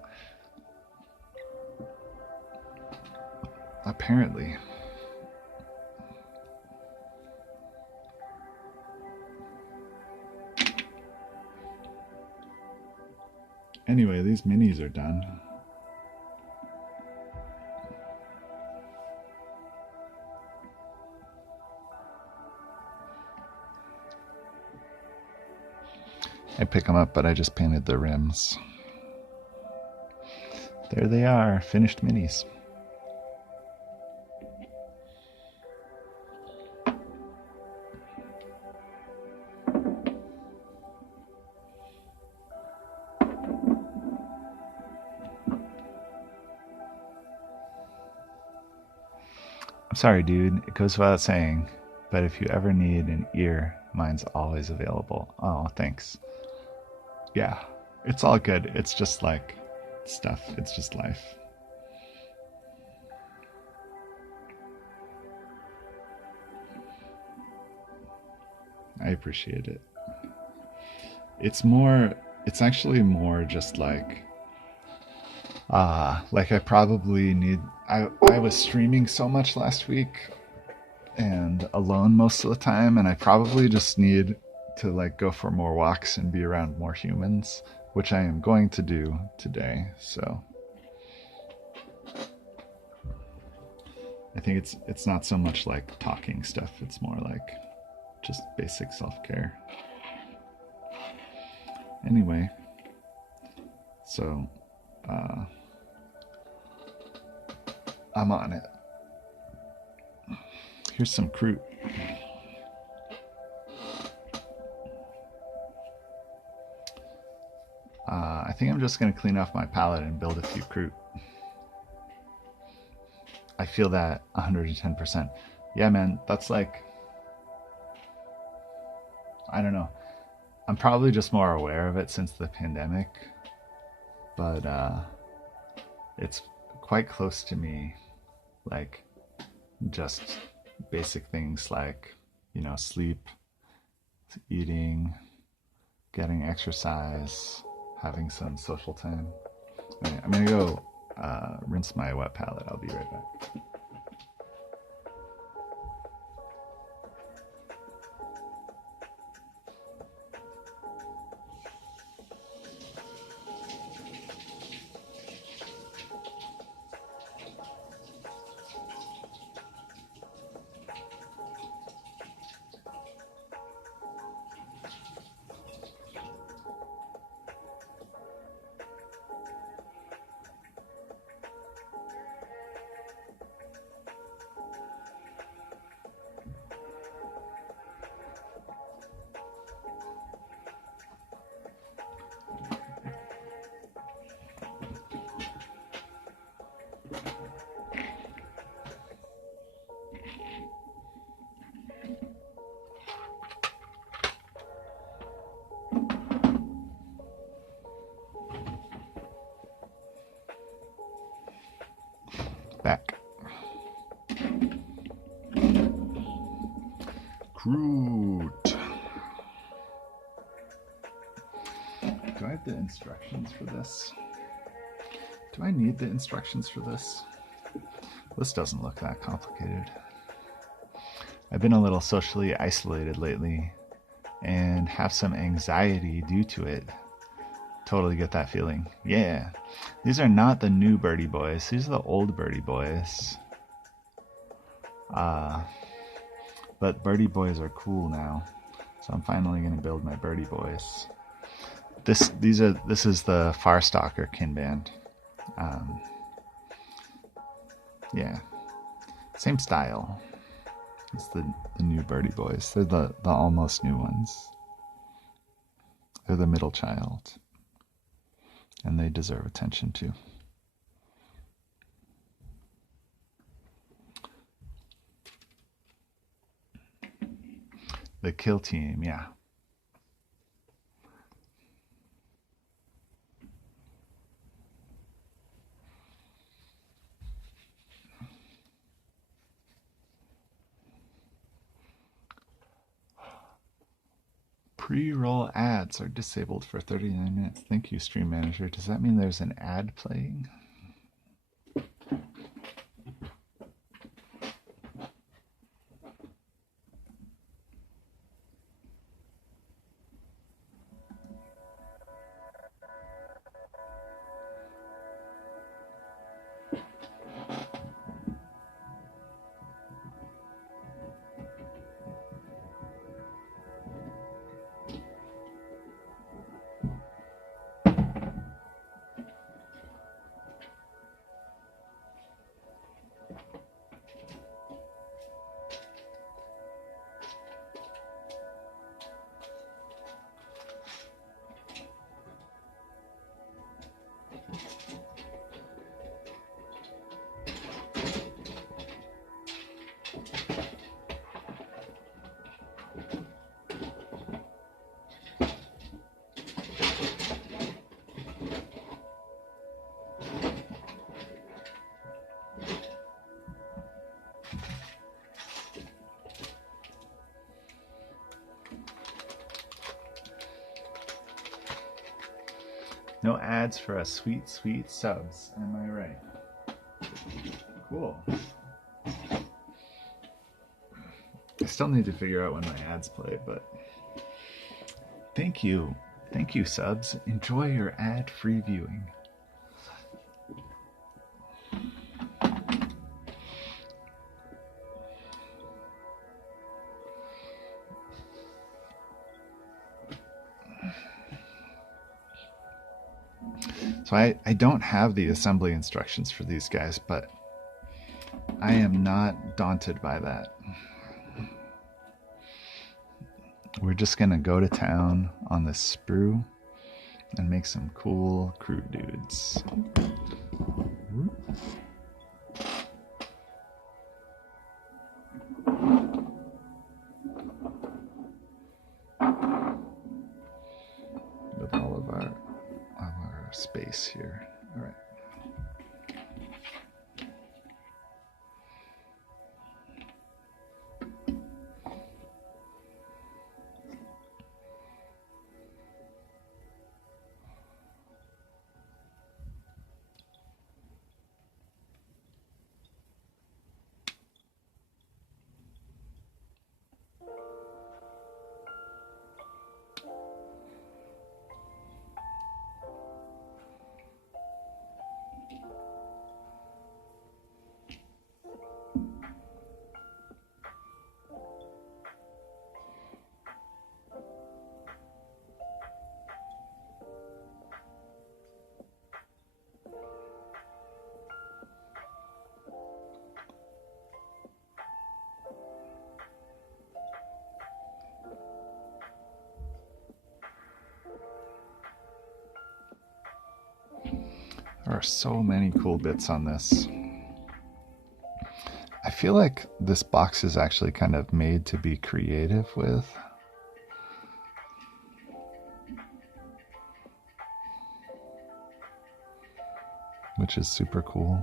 Apparently. Anyway, these minis are done. I pick them up, but I just painted the rims. There they are, finished minis. I'm sorry, dude. It goes without saying, but if you ever need an ear, mine's always available. Oh, thanks. Yeah, it's all good. It's just like stuff. It's just life. I appreciate it. It's actually more just like I probably need, I was streaming so much last week and alone most of the time, and I probably just need to like go for more walks and be around more humans, which I am going to do today. So I think it's not so much like talking stuff, it's more like just basic self-care. Anyway, so I'm on it. Here's some fruit. I think I'm just going to clean off my palette and build a few fruit. I feel that 110%. Yeah, man, that's like, I don't know. I'm probably just more aware of it since the pandemic, but it's quite close to me. Like, just basic things like, you know, sleep, eating, getting exercise, having some social time. Right, I'm gonna go rinse my wet palette. I'll be right back. Back. Groot. Do I have the instructions for this? Do I need the instructions for this? This doesn't look that complicated. I've been a little socially isolated lately and have some anxiety due to it. Totally get that feeling. Yeah. These are not the new birdie boys. These are the old birdie boys. But birdie boys are cool now. So I'm finally going to build my birdie boys. This is the Farstalker kin band. Yeah. Same style. It's the new birdie boys. They're the almost new ones. They're the middle child. And they deserve attention too. The kill team, yeah. Pre-roll ads are disabled for 39 minutes. Thank you, Stream Manager. Does that mean there's an ad playing? No ads for us sweet, sweet subs. Am I right? Cool. I still need to figure out when my ads play, but thank you. Thank you, subs. Enjoy your ad-free viewing. So I don't have the assembly instructions for these guys, but I am not daunted by that. We're just gonna go to town on this sprue and make some cool crew dudes. With all of our space here. All right. There are so many cool bits on this. I feel like this box is actually kind of made to be creative with. Which is super cool.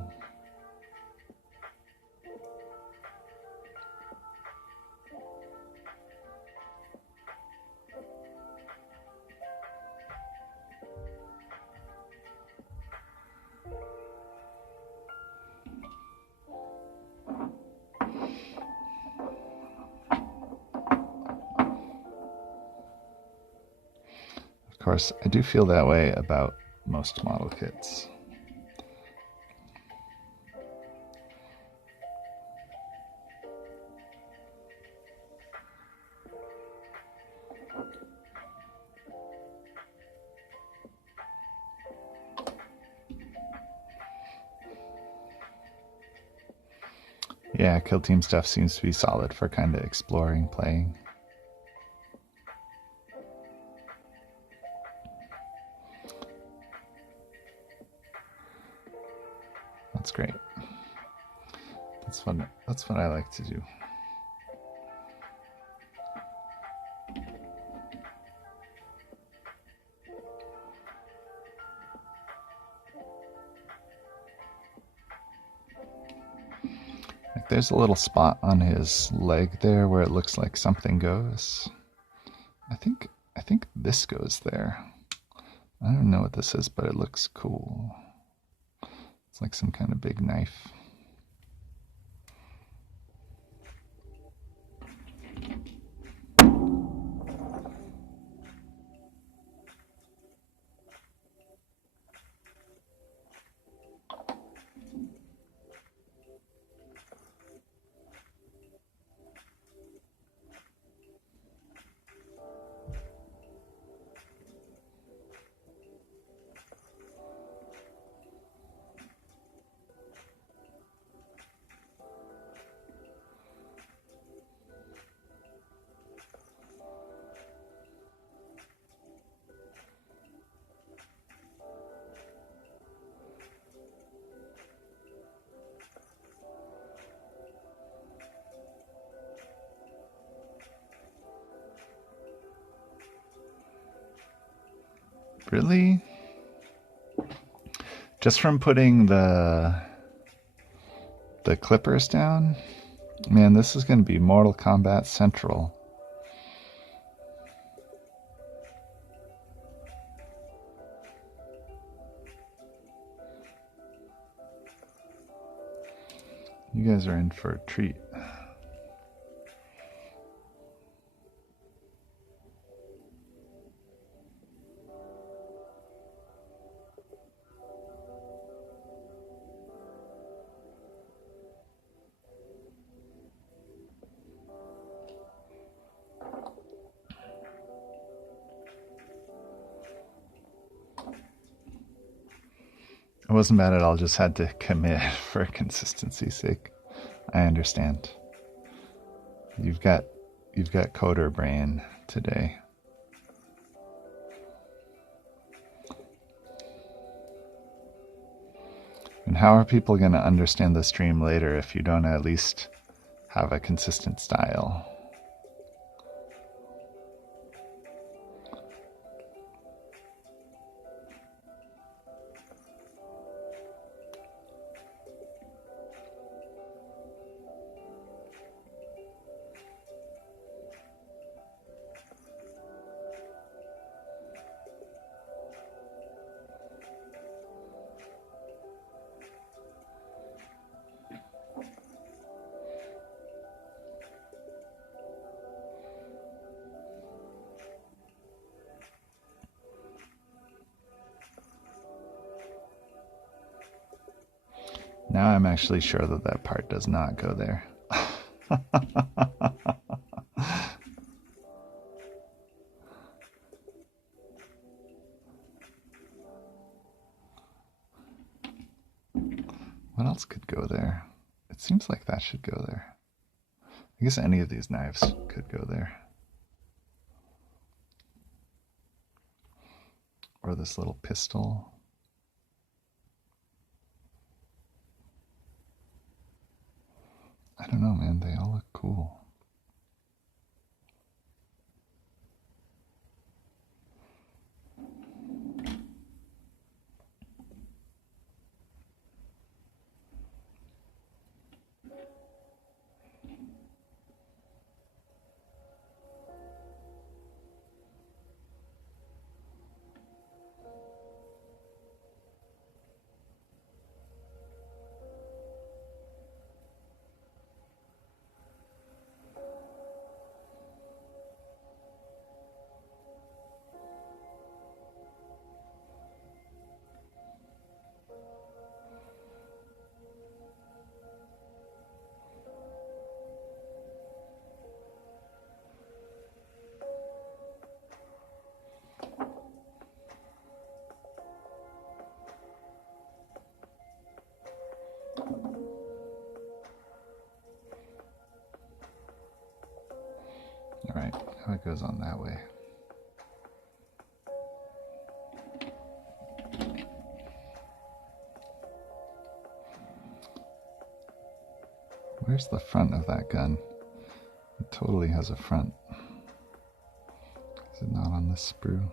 Of course, I do feel that way about most model kits. Yeah, Kill Team stuff seems to be solid for kind of exploring, playing. That's great. That's fun. That's what I like to do. Like there's a little spot on his leg there where it looks like something goes. I think this goes there. I don't know what this is, but it looks cool. It's like some kind of big knife. Really? Just from putting the clippers down? Man, this is going to be Mortal Kombat Central. You guys are in for a treat. I wasn't mad at all, just had to commit for consistency's sake. I understand. You've got coder brain today. And how are people going to understand the stream later if you don't at least have a consistent style? Now I'm actually sure that that part does not go there. What else could go there? It seems like that should go there. I guess any of these knives could go there. Or this little pistol. I don't know, man. They all look cool. Oh, it goes on that way. Where's the front of that gun? It totally has a front. Is it not on this sprue?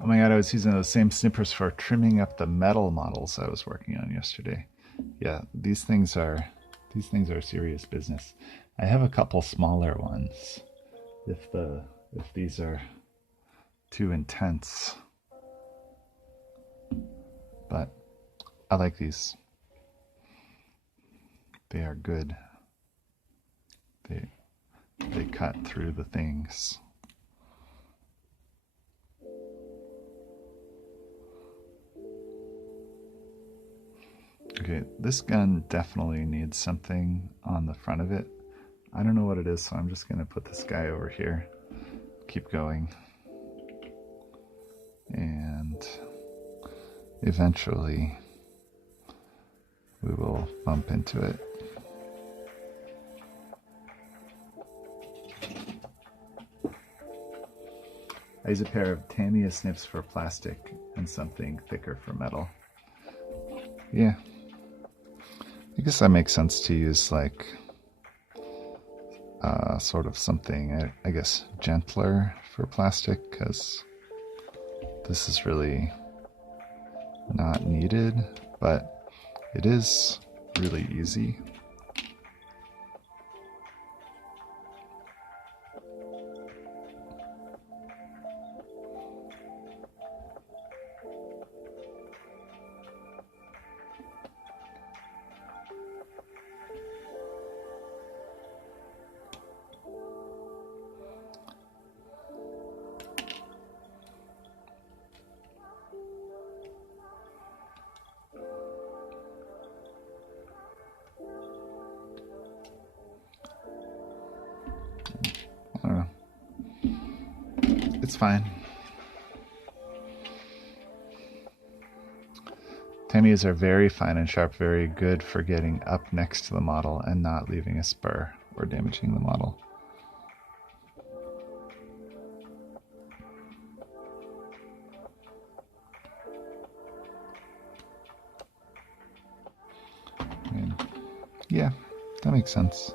Oh my god, I was using those same snippers for trimming up the metal models I was working on yesterday. Yeah, these things are serious business. I have a couple smaller ones. If these are too intense. But I like these. They are good. They cut through the things. Okay, this gun definitely needs something on the front of it. I don't know what it is, so I'm just going to put this guy over here. Keep going. And eventually we will bump into it. I use a pair of Tamiya snips for plastic and something thicker for metal. Yeah. I guess that makes sense to use like sort of something, I guess, gentler for plastic, because this is really not needed, but it is really easy. I don't know. It's fine. Tamiyas are very fine and sharp, very good for getting up next to the model and not leaving a spur or damaging the model. And yeah, that makes sense.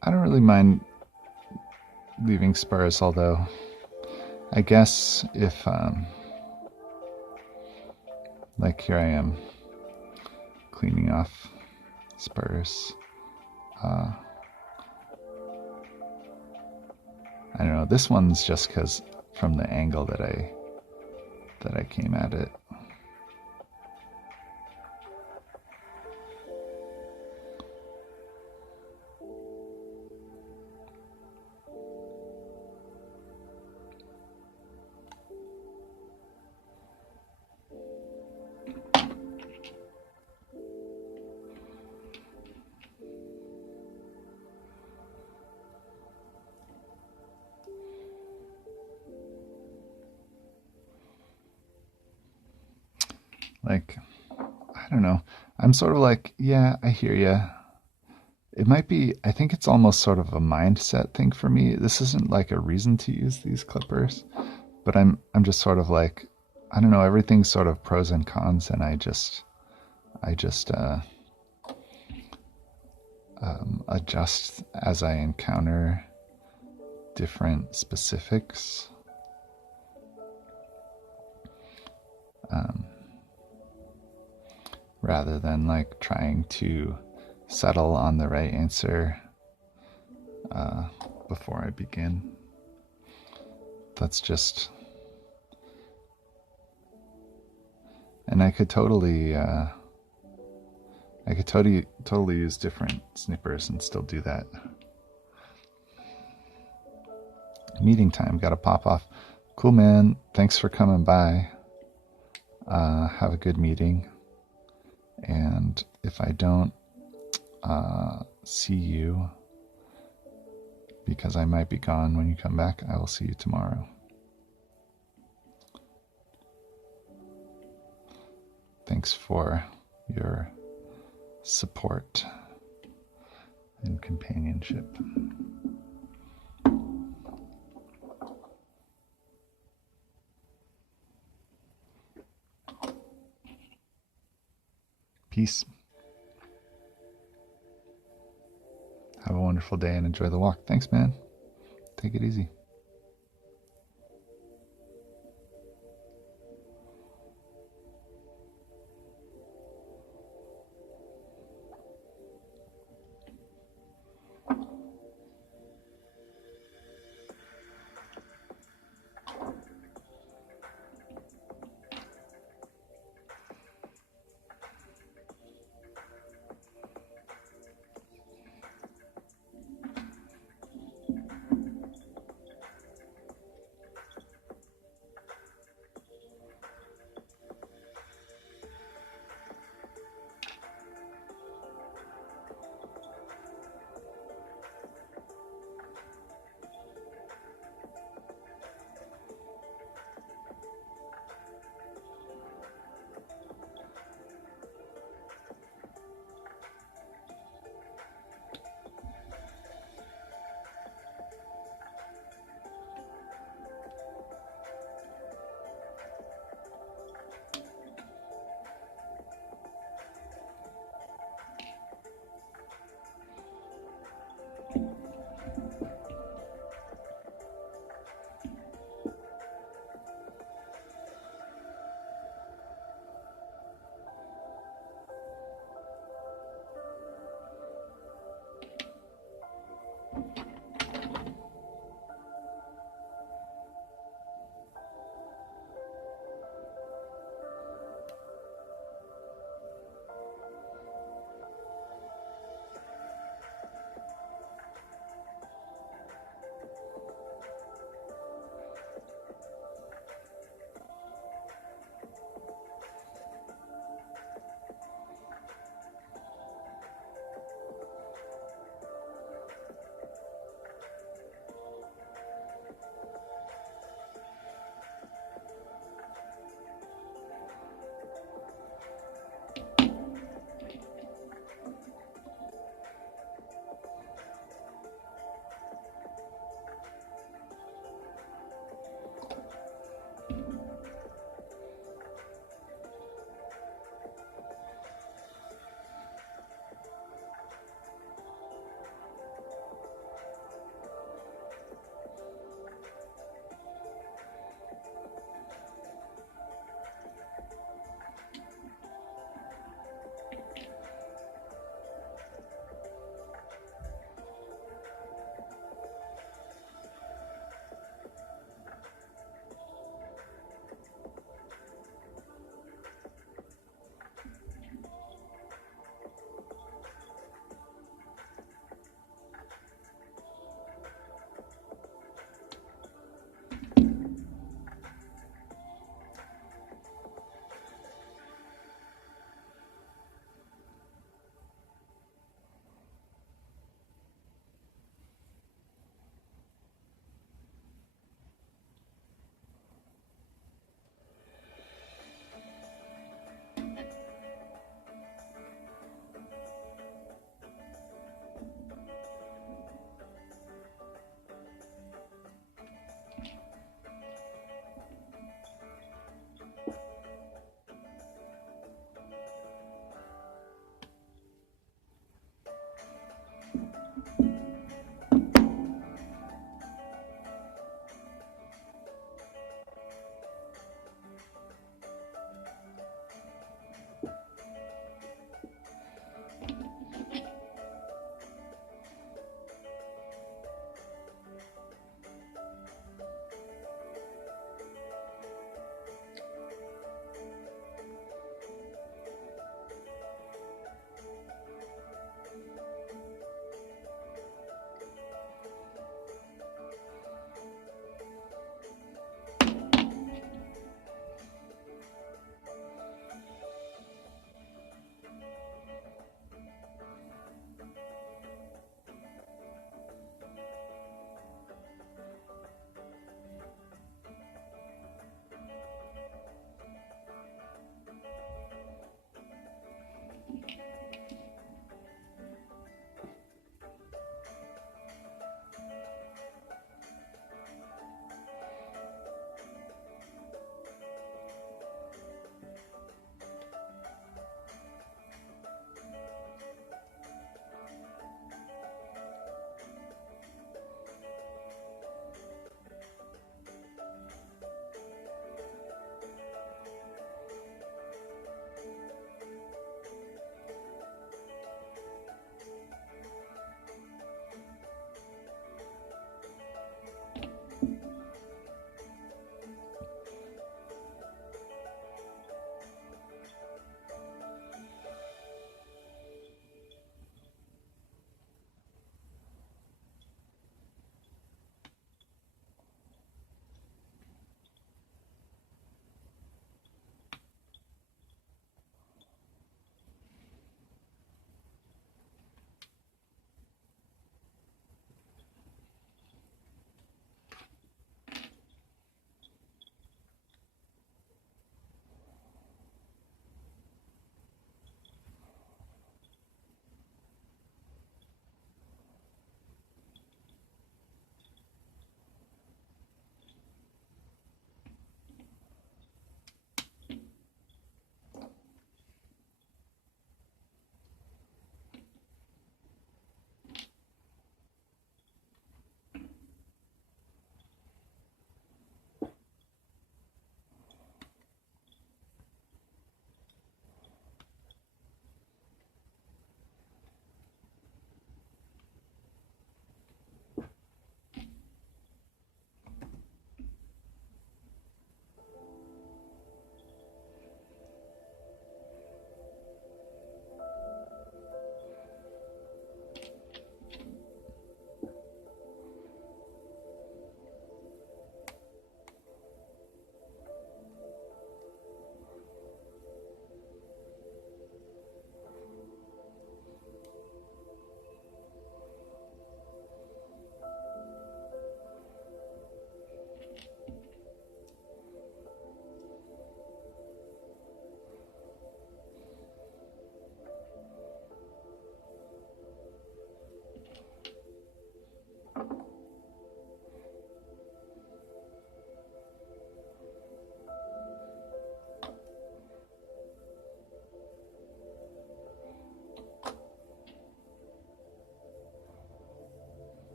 I don't really mind leaving spurs, although I guess if, like here I am cleaning off spurs. I don't know, this one's just because from the angle that I came at it. Like, I don't know. I'm sort of like, yeah, I hear ya. It might be, I think it's almost sort of a mindset thing for me. This isn't like a reason to use these clippers, but I'm just sort of like, I don't know, everything's sort of pros and cons, and I just adjust as I encounter different specifics. Rather than like trying to settle on the right answer before I begin. That's just, and I could totally use different snippers and still do that. Meeting time, gotta pop off. Cool, man. Thanks for coming by. Have a good meeting. And if I don't see you, because I might be gone when you come back, I will see you tomorrow. Thanks for your support and companionship. Peace. Have a wonderful day and enjoy the walk. Thanks, man. Take it easy.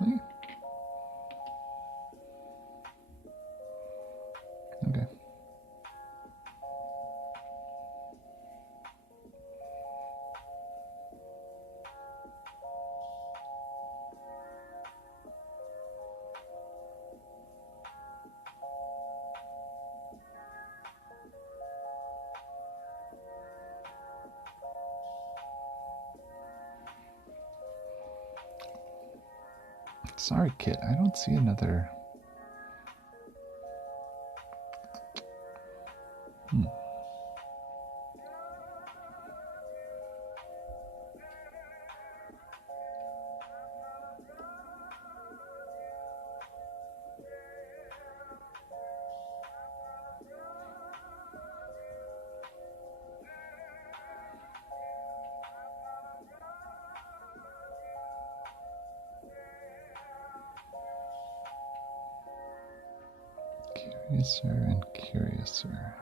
Really? Okay. Sorry, Kit, I don't see another. Curiouser and curiouser.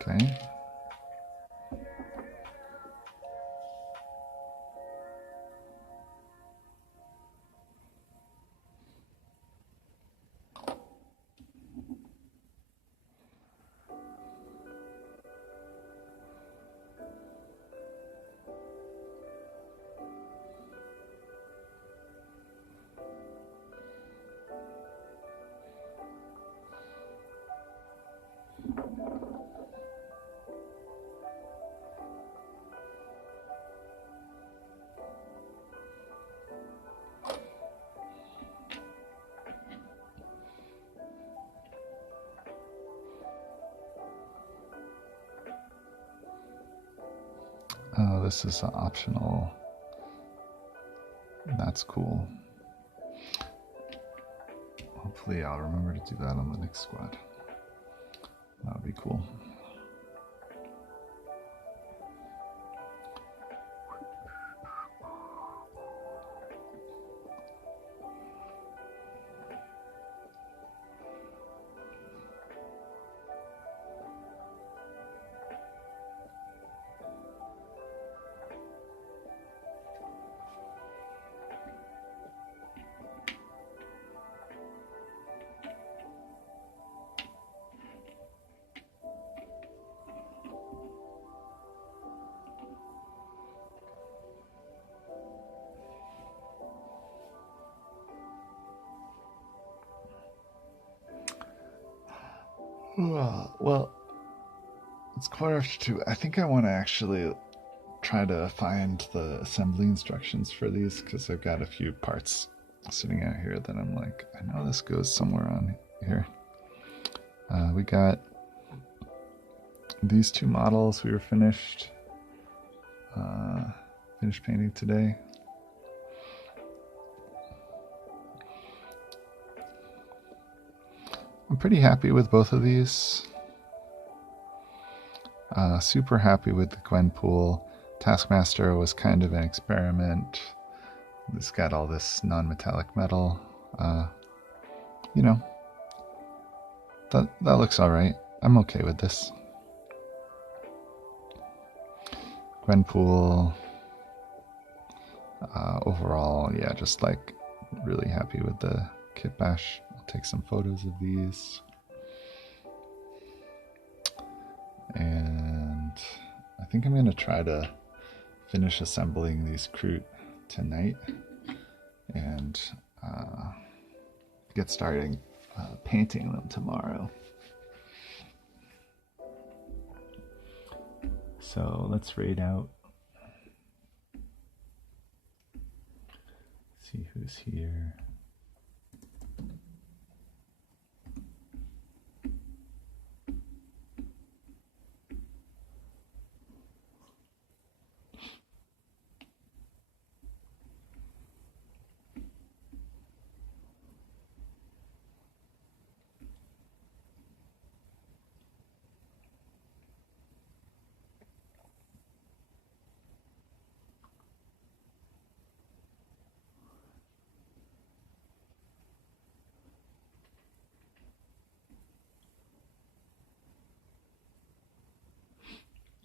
Okay. Oh, this is optional. That's cool. Hopefully I'll remember to do that on the next squad. That would be cool. Well, it's 1:15. I think I want to actually try to find the assembly instructions for these because I've got a few parts sitting out here that I'm like, I know this goes somewhere on here. We got these two models we were finished painting today. I'm pretty happy with both of these. Super happy with the Gwenpool. Taskmaster was kind of an experiment. It's got all this non-metallic metal. You know, that looks all right. I'm okay with this. Gwenpool. Overall, yeah, just like really happy with the kit bash. I'll take some photos of these. And I think I'm going to try to finish assembling these Kroot tonight and get starting painting them tomorrow. So let's raid out. See who's here.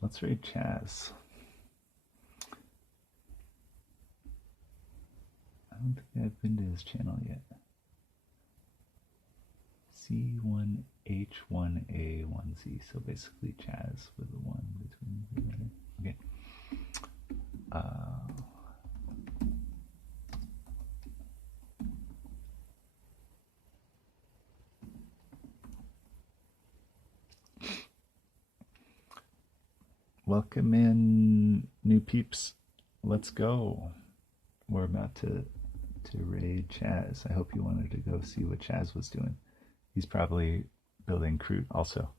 Let's raid Chaz. I don't think I've been to his channel yet. C1H1A1Z. So basically Chaz with a 1 between the letter. Okay. Welcome in, new peeps. Let's go. We're about to raid Chaz. I hope you wanted to go see what Chaz was doing. He's probably building Kroot also.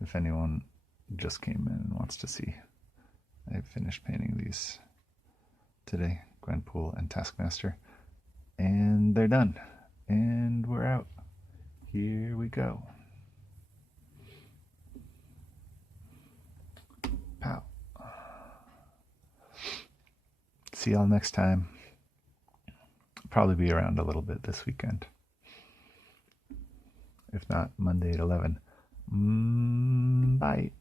If anyone just came in and wants to see, I finished painting these today, Gwenpool and Taskmaster, and they're done. And we're out. Here we go. Pow. See y'all next time. Probably be around a little bit this weekend. If not, Monday at 11. Bye.